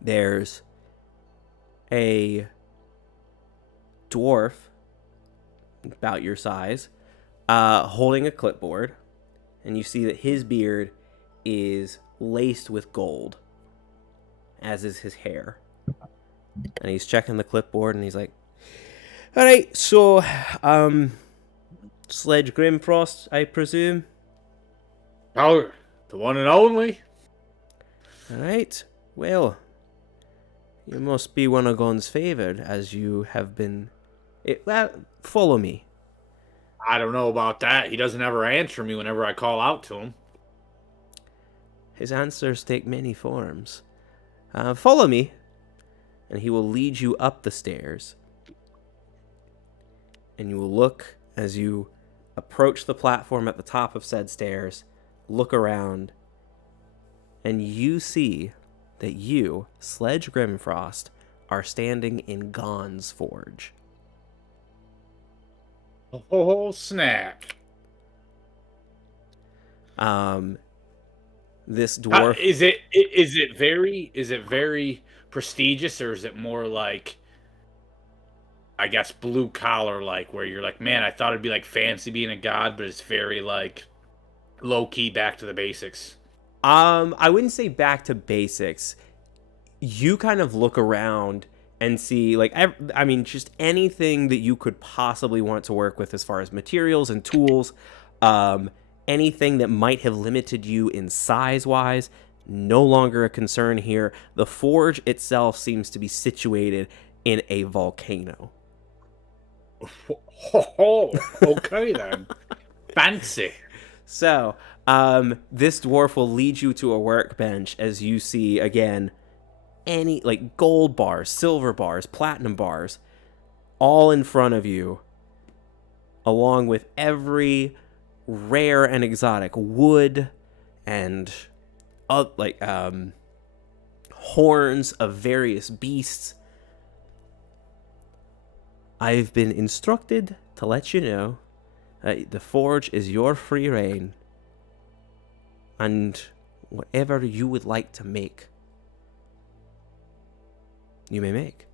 there's a dwarf about your size, holding a clipboard, and you see that his beard is laced with gold, as is his hair. And he's checking the clipboard, and he's like, all right, so, Sledge Grimfrost, I presume? Oh, the one and only? All right, well, you must be one of Gon's favored, as you have been... well, follow me. I don't know about that. He doesn't ever answer me whenever I call out to him. His answers take many forms. Follow me, and he will lead you up the stairs. And you will look as you approach the platform at the top of said stairs, look around, and you see that you, Sledge Grimfrost, are standing in Gon's forge. Oh, snap. This dwarf... Is it very prestigious, or is it more like, I guess, blue collar, like, where you're like, man, I thought it'd be like fancy being a god, but it's very like low key, back to the basics? I wouldn't say back to basics. You kind of look around and see, like, I mean, just anything that you could possibly want to work with as far as materials and tools. Anything that might have limited you in size-wise, no longer a concern here. The forge itself seems to be situated in a volcano. Okay then. Fancy. So, this dwarf will lead you to a workbench as you see, again, any, like, gold bars, silver bars, platinum bars, all in front of you, along with every rare and exotic wood and, horns of various beasts. I've been instructed to let you know that the forge is your free reign, and whatever you would like to make, you may make.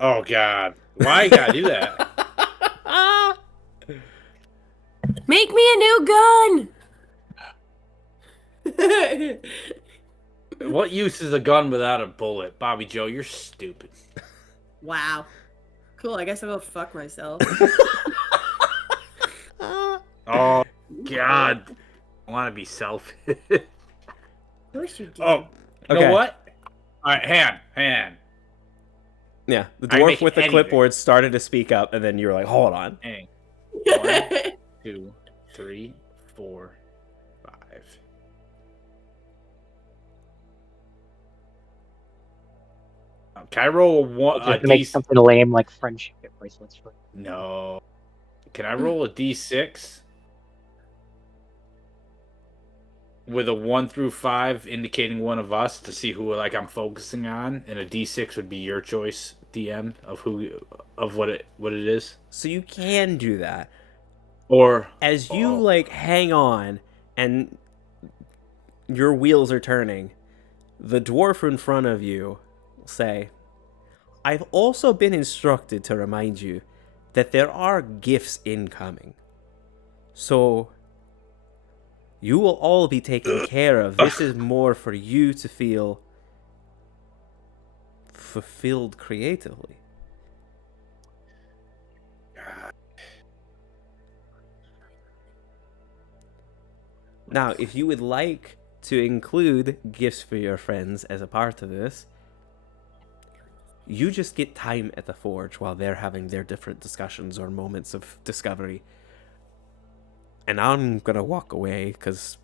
Oh God! Why you gotta do that? Make me a new gun. What use is a gun without a bullet, Bobby Joe? You're stupid. Wow. Cool. I guess I'll go fuck myself. Oh God! I want to be selfish. I wish you did. Oh, you Okay. know what? All right, hand. Yeah, the I dwarf make with the anything. clipboard started to speak up, and then you were like, hold on. Hang. 1, 2, 3, 4, 5. Can I roll Would you a have to make D? something lame like friendship bracelets for No. Can I roll a D6 with a 1 through 5 indicating one of us to see who I'm focusing on, and a D6 would be your choice, DM, of what it is. So you can do that. Or As you, hang on, and your wheels are turning, the dwarf in front of you will say, I've also been instructed to remind you that there are gifts incoming. So, you will all be taken care of. This is more for you to feel fulfilled creatively. Now, if you would like to include gifts for your friends as a part of this, you just get time at the forge while they're having their different discussions or moments of discovery. And I'm gonna walk away because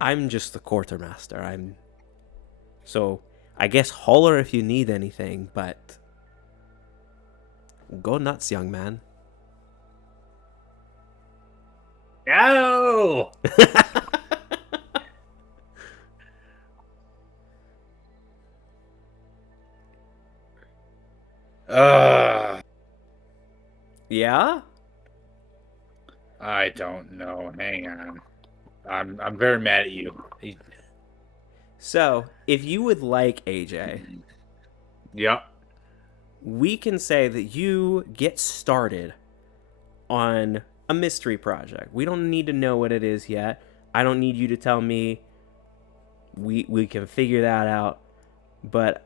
I'm just the quartermaster. So I guess holler if you need anything, but go nuts, young man. no. Yeah? I don't know. Hang on. I'm very mad at you. So, if you would like, AJ, Yep. we can say that you get started on a mystery project. We don't need to know what it is yet. I don't need you to tell me. We can figure that out. But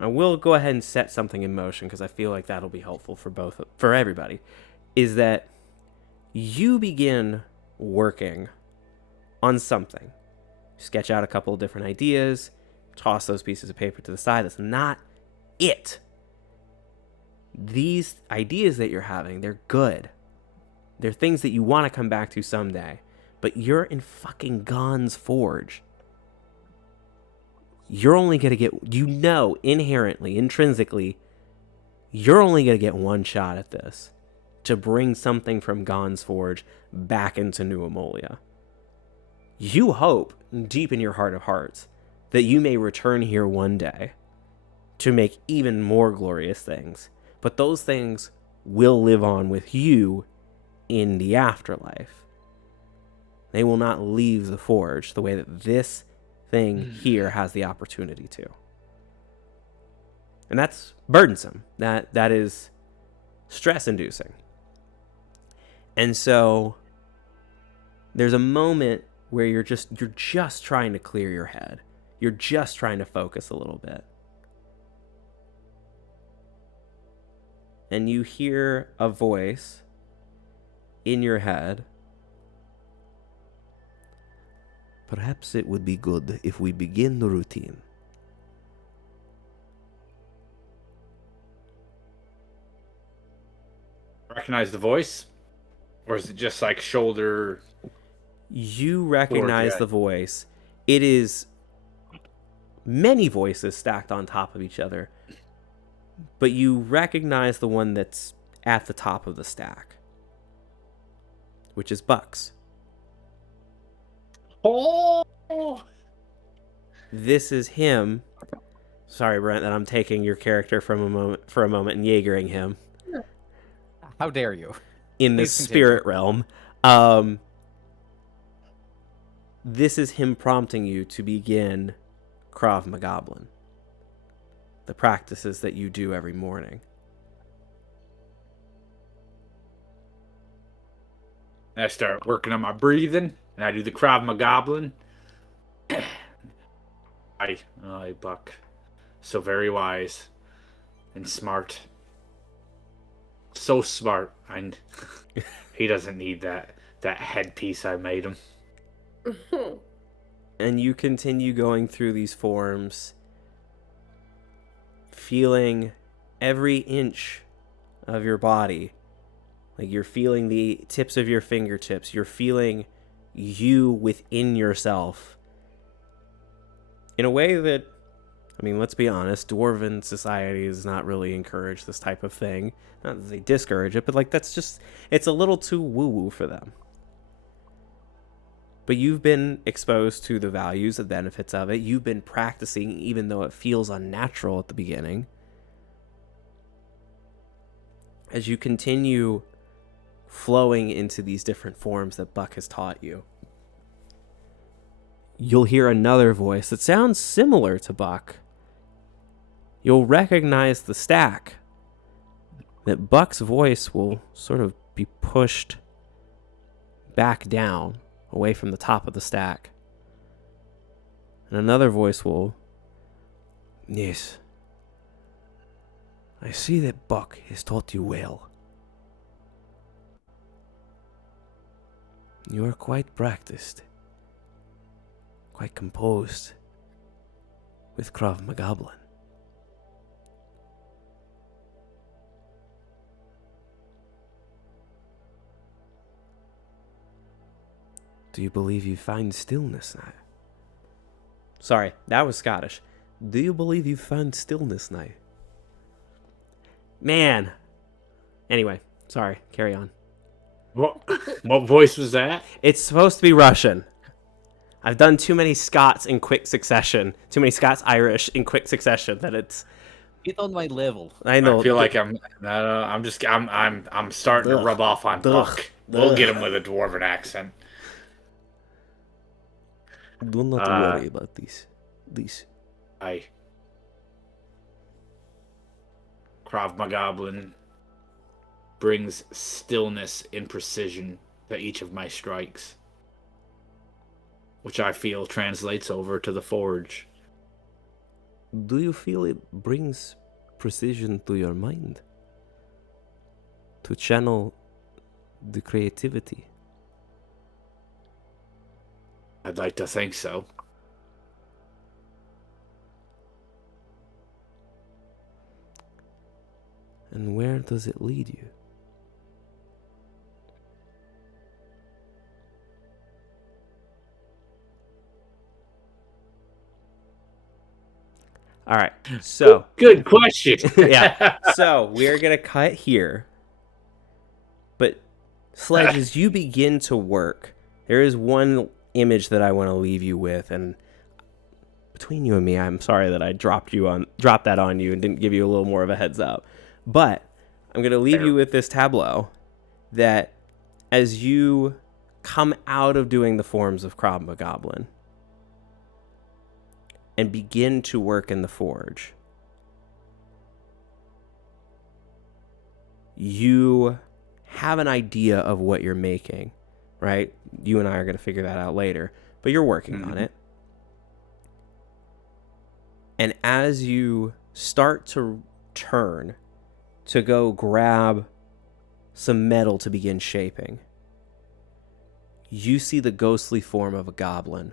I will go ahead and set something in motion because I feel like that'll be helpful for everybody. Is that you begin working on something. Sketch out a couple of different ideas, toss those pieces of paper to the side. That's not it. These ideas that you're having, they're good. They're things that you want to come back to someday. But you're in fucking Gon's Forge. You're only going to get, inherently, intrinsically, you're only going to get one shot at this. To bring something from Gon's Forge back into New Ammolia. You hope, deep in your heart of hearts, that you may return here one day to make even more glorious things. But those things will live on with you in the afterlife. They will not leave the forge the way that this thing here has the opportunity to. And that's burdensome. That is stress-inducing. And so there's a moment where you're just trying to clear your head. You're just trying to focus a little bit. And you hear a voice in your head. Perhaps it would be good if we begin the routine. Recognize the voice? Or is it just like shoulder? You recognize the voice. It is many voices stacked on top of each other. But you recognize the one that's at the top of the stack, which is Buck's. Oh! This is him. Sorry, Brent, that I'm taking your character for a moment and Jaegering him. How dare you? In the Please continue. spirit realm. This is him prompting you to begin Krav Magoblin, the practices that you do every morning. I start working on my breathing, and I do the Krav Magoblin. I Buck, so very wise and smart, so smart. And he doesn't need that headpiece I made him. And you continue going through these forms, feeling every inch of your body. Like you're feeling the tips of your fingertips. You're feeling you within yourself. In a way that, I mean, let's be honest, Dwarven society does not really encourage this type of thing. Not that they discourage it, but like that's just, it's a little too woo-woo for them. But you've been exposed to the values and benefits of it. You've been practicing, even though it feels unnatural at the beginning. As you continue flowing into these different forms that Buck has taught you, you'll hear another voice that sounds similar to Buck. You'll recognize the stack. That Buck's voice will sort of be pushed back down, away from the top of the stack. And another voice will, yes, I see that Buck has taught you well. You are quite practiced, quite composed with Krav Magoblin. Do you believe you find stillness now? Sorry, that was Scottish. Do you believe you found stillness now? Man. Anyway, sorry, carry on. What voice was that? It's supposed to be Russian. I've done too many Scots in quick succession. Too many Scots-Irish in quick succession that it's... Get on my level. I know. I feel like I'm starting to rub off on Buck. We'll get him with a Dwarven accent. Do not worry about this. Krav Magoblin brings stillness and precision to each of my strikes, which I feel translates over to the forge. Do you feel it brings precision to your mind? To channel the creativity? I'd like to think so. And where does it lead you? All right, so good question. Yeah, so we're gonna cut here. But Sledge, as you begin to work, there is one image that I want to leave you with, and between you and me, I'm sorry that I dropped that on you and didn't give you a little more of a heads up. But I'm gonna leave you with this tableau that as you come out of doing the forms of Krav Magoblin and begin to work in the forge, you have an idea of what you're making. right? You and I are going to figure that out later, but you're working on it. And as you start to turn to go grab some metal to begin shaping, you see the ghostly form of a goblin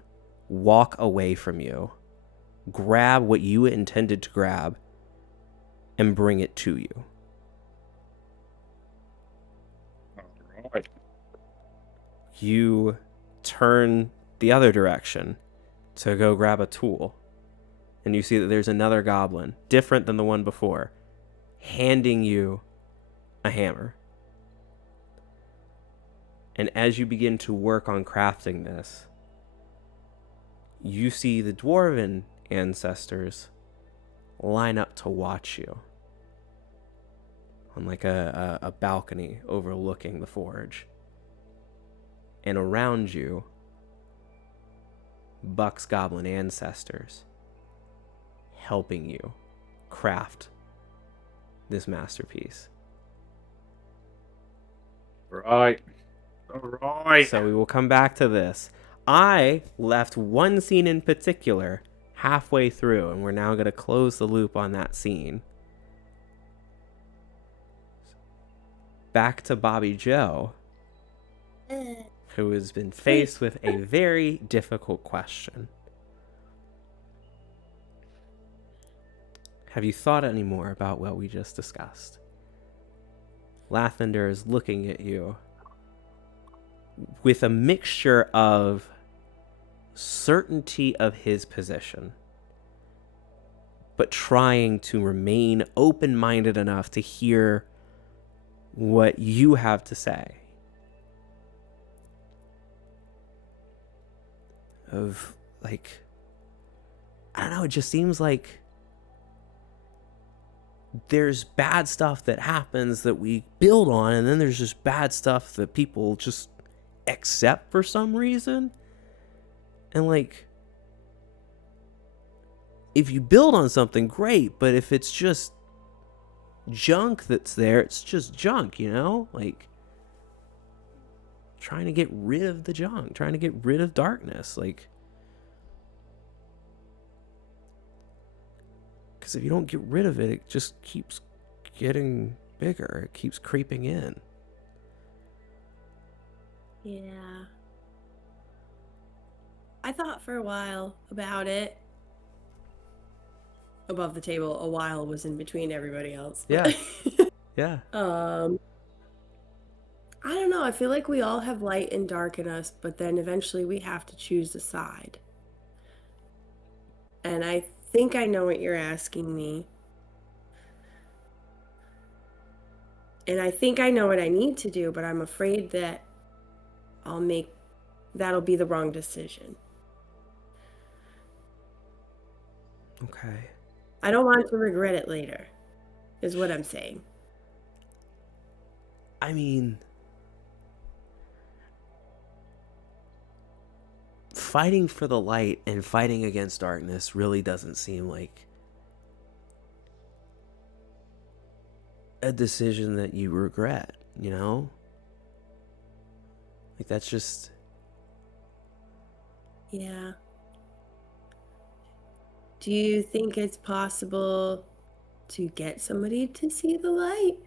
walk away from you, grab what you intended to grab, and bring it to you. All right. You turn the other direction to go grab a tool, and you see that there's another goblin, different than the one before, handing you a hammer. And as you begin to work on crafting this, you see the dwarven ancestors line up to watch you on like a balcony overlooking the forge. And around you, Buck's goblin ancestors helping you craft this masterpiece. Right. All right. So we will come back to this. I left one scene in particular halfway through, and we're now going to close the loop on that scene. Back to Bobby Joe, who has been faced with a very difficult question. Have you thought any more about what we just discussed? Lathander is looking at you with a mixture of certainty of his position, but trying to remain open-minded enough to hear what you have to say. Of, like, I don't know, it just seems like there's bad stuff that happens that we build on, and then there's just bad stuff that people just accept for some reason. And, like, if you build on something, great, but if it's just junk that's there, it's just junk, you know? Like, trying to get rid of the junk, trying to get rid of darkness, like, because if you don't get rid of it, it just keeps getting bigger, it keeps creeping in. Yeah. I thought for a while about it. Above the table, a while was in between everybody else. Yeah. Yeah. I don't know. I feel like we all have light and dark in us, but then eventually we have to choose a side. And I think I know what you're asking me. And I think I know what I need to do, but I'm afraid that that'll be the wrong decision. Okay. I don't want to regret it later, is what I'm saying. I mean, fighting for the light and fighting against darkness really doesn't seem like a decision that you regret, you know? Like, that's just... Yeah. Do you think it's possible to get somebody to see the light?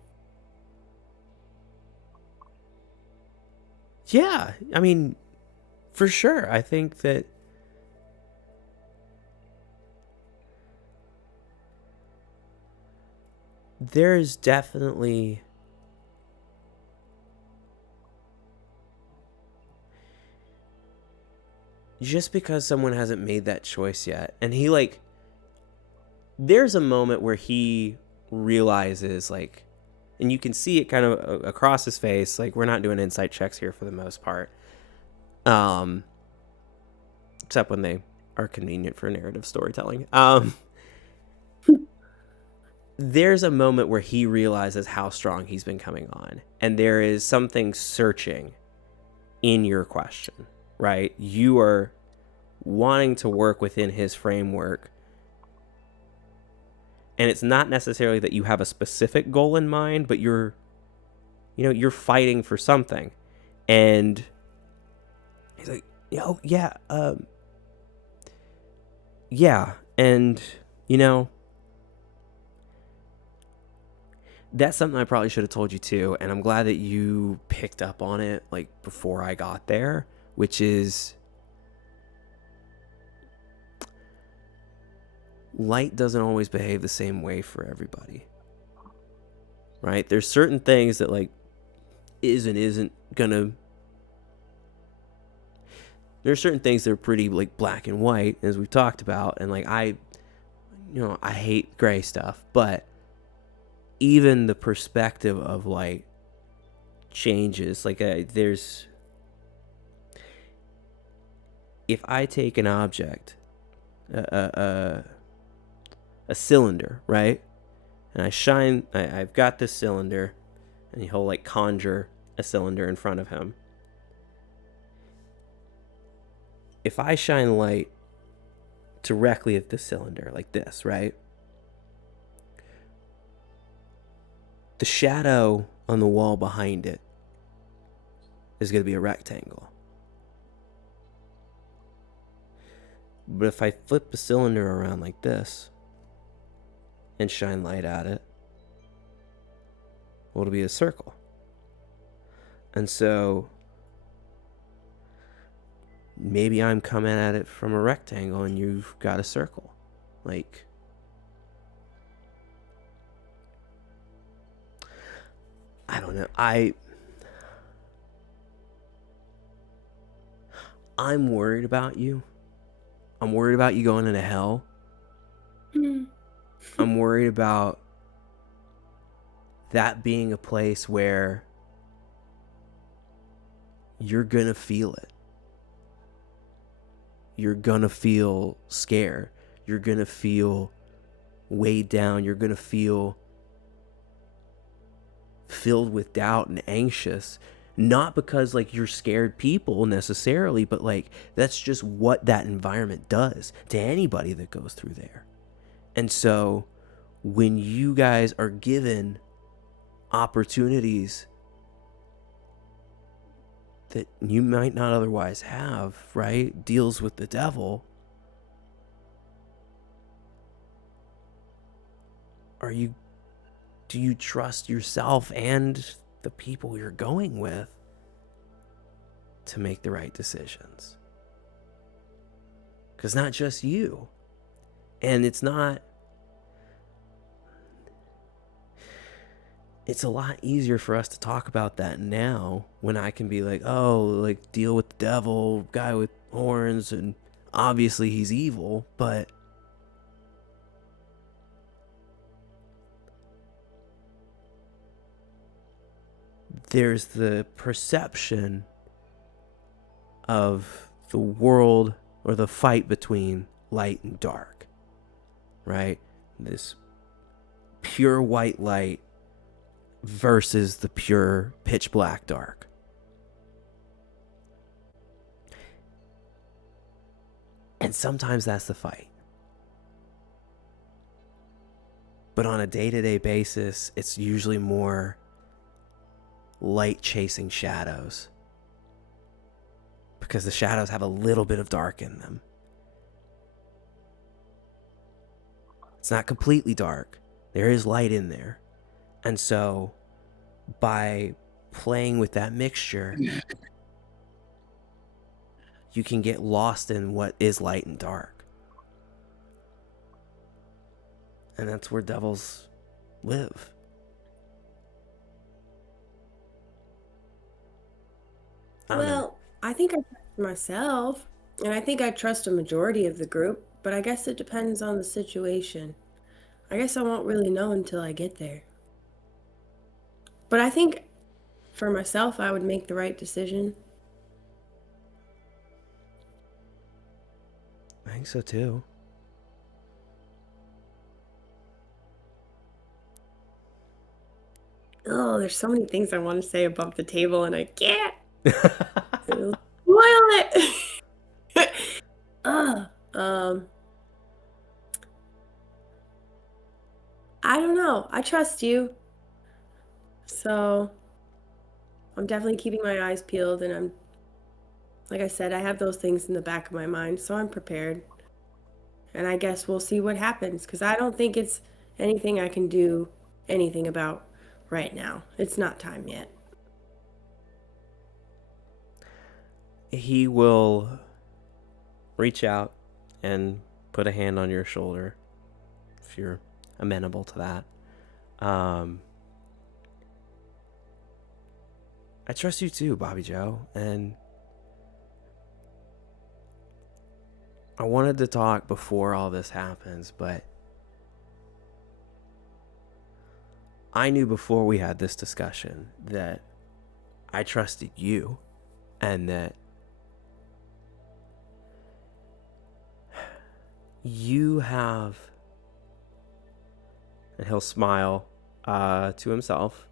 Yeah, I mean, for sure. I think that there's definitely just because someone hasn't made that choice yet, and he, like, there's a moment where he realizes, like, and you can see it kind of across his face, like, we're not doing insight checks here for the most part, except when they are convenient for narrative storytelling. There's a moment where he realizes how strong he's been coming on, and there is something searching in your question, right? You are wanting to work within his framework, and it's not necessarily that you have a specific goal in mind, but you're fighting for something. And He's like, "Oh, yeah, yeah, and, you know, that's something I probably should have told you too, and I'm glad that you picked up on it, like, before I got there, which is light doesn't always behave the same way for everybody, right? There's certain things that, like, isn't gonna... There's certain things that are pretty, like, black and white, as we've talked about, and, like, I hate gray stuff, but even the perspective of light changes. Like, there's... If I take an object, a cylinder, right? And I've got this cylinder, and he'll, like, conjure a cylinder in front of him. If I shine light directly at the cylinder, like this, right? The shadow on the wall behind it is going to be a rectangle. But if I flip the cylinder around like this and shine light at it, well, it'll be a circle. And so maybe I'm coming at it from a rectangle and you've got a circle. Like, I don't know. I'm worried about you. I'm worried about you going into hell. I'm worried about that being a place where you're gonna feel it. You're gonna feel scared. You're gonna feel weighed down. You're gonna feel filled with doubt and anxious. Not because, like, you're scared people necessarily, but, like, that's just what that environment does to anybody that goes through there. And so when you guys are given opportunities that you might not otherwise have, right? Deals with the devil. Do you trust yourself and the people you're going with to make the right decisions? Because not just you. And it's a lot easier for us to talk about that now when I can be like, oh, like, deal with the devil, guy with horns, and obviously he's evil, but there's the perception of the world or the fight between light and dark, right? This pure white light versus the pure pitch black dark. And sometimes that's the fight. But on a day-to-day basis, it's usually more light chasing shadows. Because the shadows have a little bit of dark in them. It's not completely dark. There is light in there. And so, by playing with that mixture, you can get lost in what is light and dark. And that's where devils live. Well, I think I trust myself, and I think I trust a majority of the group, but I guess it depends on the situation. I guess I won't really know until I get there. But I think for myself, I would make the right decision. I think so too. Oh, there's so many things I want to say above the table, and I can't. It'll spoil it. I don't know. I trust you. So I'm definitely keeping my eyes peeled, and like I said, I have those things in the back of my mind, so I'm prepared. And I guess we'll see what happens, because I don't think it's anything I can do anything about right now. It's not time yet. He will reach out and put a hand on your shoulder if you're amenable to that. I trust you too, Bobby Joe, and I wanted to talk before all this happens, but I knew before we had this discussion that I trusted you and that you have, and he'll smile to himself.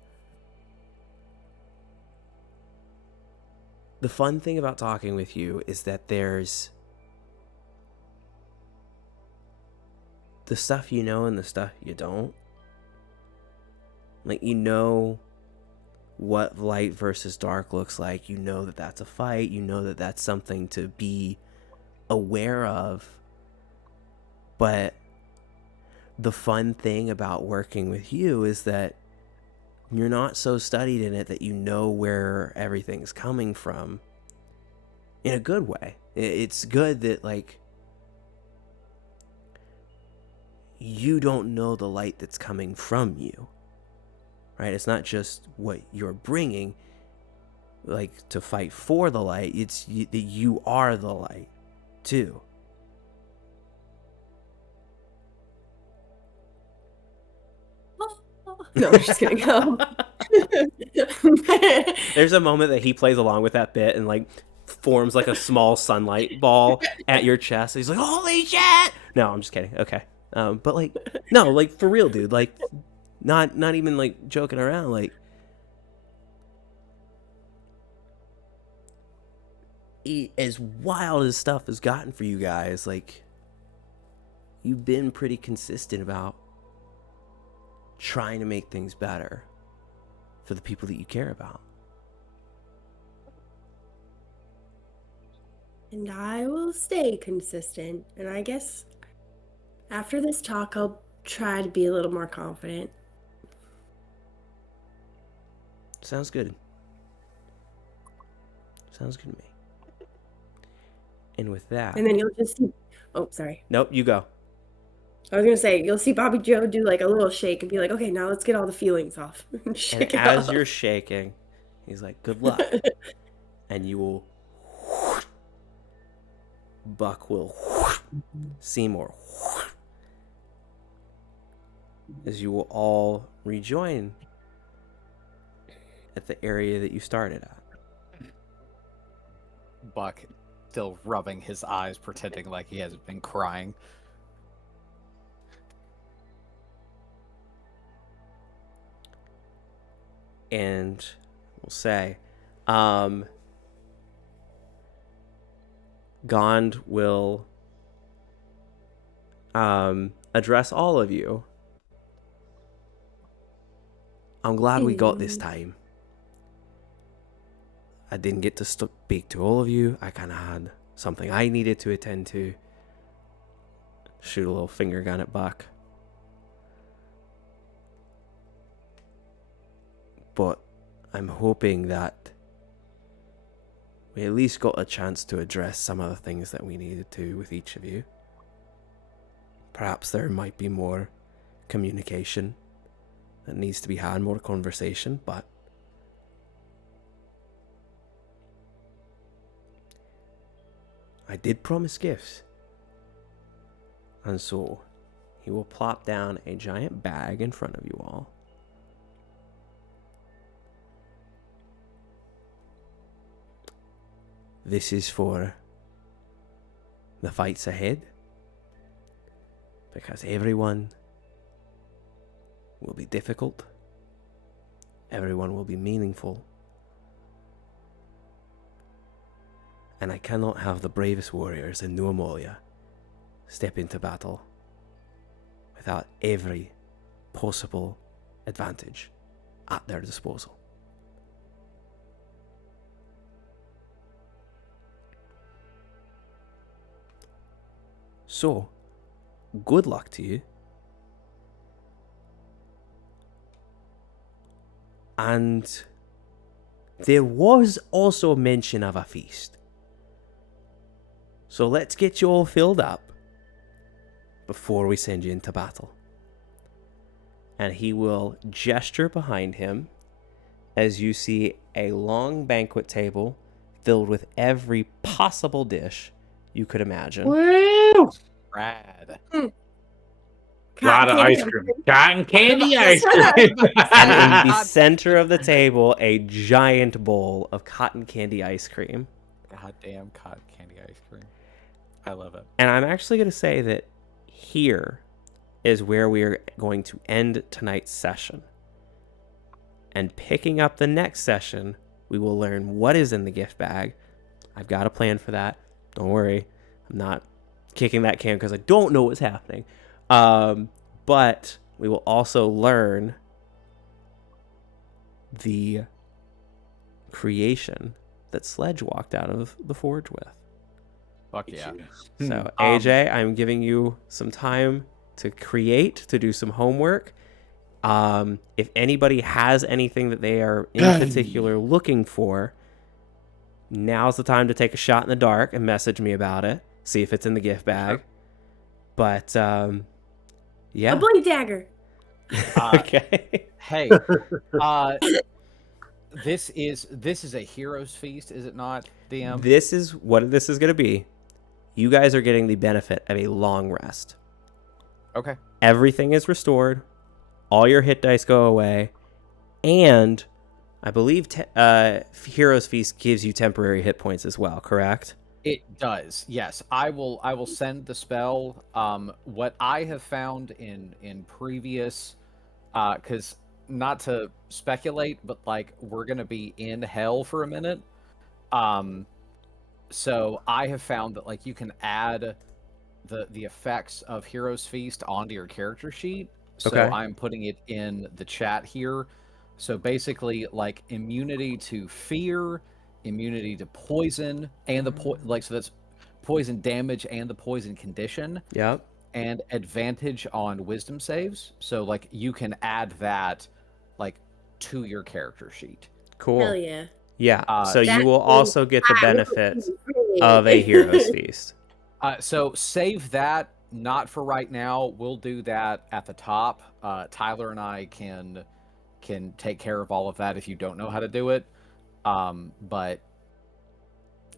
The fun thing about talking with you is that there's the stuff you know and the stuff you don't. Like, you know what light versus dark looks like. You know that that's a fight. You know that that's something to be aware of. But the fun thing about working with you is that you're not so studied in it that you know where everything's coming from in a good way. It's good that, like, you don't know the light that's coming from you, right? It's not just what you're bringing, like, to fight for the light. It's that you are the light, too. No, I'm just kidding. There's a moment that he plays along with that bit and, like, forms, like, a small sunlight ball at your chest. He's like, holy shit! No, I'm just kidding. Okay. But, like, no, like, for real, dude. Like, not even, like, joking around. Like, as wild as stuff has gotten for you guys, like, you've been pretty consistent about trying to make things better for the people that you care about. And I will stay consistent. And I guess after this talk, I'll try to be a little more confident. Sounds good. Sounds good to me. And with that... And then you'll just see... Oh, sorry. Nope, you go. I was going to say, you'll see Bobby Joe do, like, a little shake and be like, okay, now let's get all the feelings off. And as you're shaking, he's like, good luck. And you will... Buck will... Seymour... As you will all rejoin at the area that you started at. Buck still rubbing his eyes, pretending like he hasn't been crying. And we'll say, Gond will address all of you. I'm glad we got this time. I didn't get to speak to all of you. I kind of had something I needed to attend to. Shoot a little finger gun at Buck. But I'm hoping that we at least got a chance to address some of the things that we needed to with each of you. Perhaps there might be more communication that needs to be had, more conversation, but I did promise gifts. And so he will plop down a giant bag in front of you all. This is for the fights ahead, because everyone will be difficult, everyone will be meaningful, and I cannot have the bravest warriors in New Ammolia step into battle without every possible advantage at their disposal. So, good luck to you. And there was also mention of a feast. So let's get you all filled up before we send you into battle. And he will gesture behind him as you see a long banquet table filled with every possible dish you could imagine. Woo! Rad. A lot of ice cream. Cotton candy ice cream. And in the center of the table, a giant bowl of cotton candy ice cream. Goddamn cotton candy ice cream. I love it. And I'm actually going to say that here is where we are going to end tonight's session. And picking up the next session, we will learn what is in the gift bag. I've got a plan for that. Don't worry. I'm not kicking that can because I don't know what's happening. But we will also learn the creation that Sledge walked out of the forge with. Fuck yeah. So, AJ, I'm giving you some time to create, to do some homework. If anybody has anything that they are in particular looking for, now's the time to take a shot in the dark and message me about it. See if it's in the gift bag. But, yeah. A blade dagger. Okay. Hey, this is a hero's feast, is it not, DM? This is what this is going to be. You guys are getting the benefit of a long rest. Okay. Everything is restored. All your hit dice go away. And I believe Hero's Feast gives you temporary hit points as well, correct? It does, yes. I will send the spell. What I have found in previous, because not to speculate, but like we're gonna be in hell for a minute. So I have found that like you can add the effects of Hero's Feast onto your character sheet. So Okay. I'm putting it in the chat here. So basically, like immunity to fear, immunity to poison, and the so that's poison damage and the poison condition. Yep. And advantage on wisdom saves. So like you can add that like to your character sheet. Cool. Hell yeah. Yeah. So you That will also get the benefit of a Hero's Feast. So save that, not for right now. We'll do that at the top. Tyler and I can take care of all of that if you don't know how to do it. But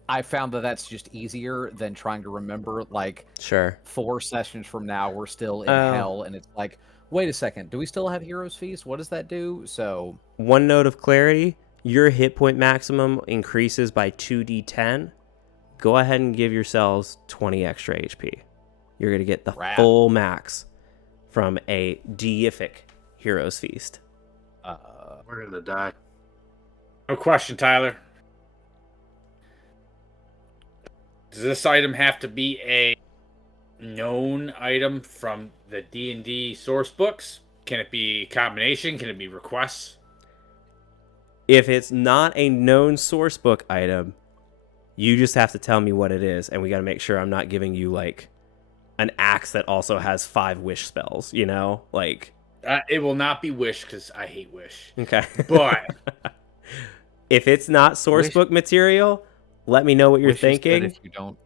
I found that that's just easier than trying to remember, like, Sure. 4 sessions from now, we're still in hell, and it's like, wait a second, do we still have Hero's Feast? What does that do? So, one note of clarity, your hit point maximum increases by 2d10. Go ahead and give yourselves 20 extra HP. You're going to get the full max from a deific Hero's Feast. We're going to die. No question, Tyler. Does this item have to be a known item from the D&D source books? Can it be a combination? Can it be requests? If it's not a known source book item, you just have to tell me what it is, and we got to make sure I'm not giving you, like, an axe that also has 5 wish spells, you know? Like... it will not be wish, because I hate wish. Okay. But... if it's not source book material, let me know what you're wish is good thinking. if you don't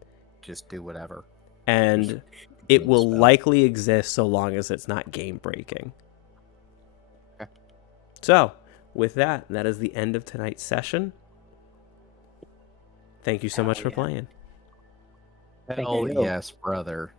just do whatever. And it will likely exist so long as it's not game breaking. Okay. So, with that, that is the end of tonight's session. Thank you so much for playing. Hell you. yes, brother.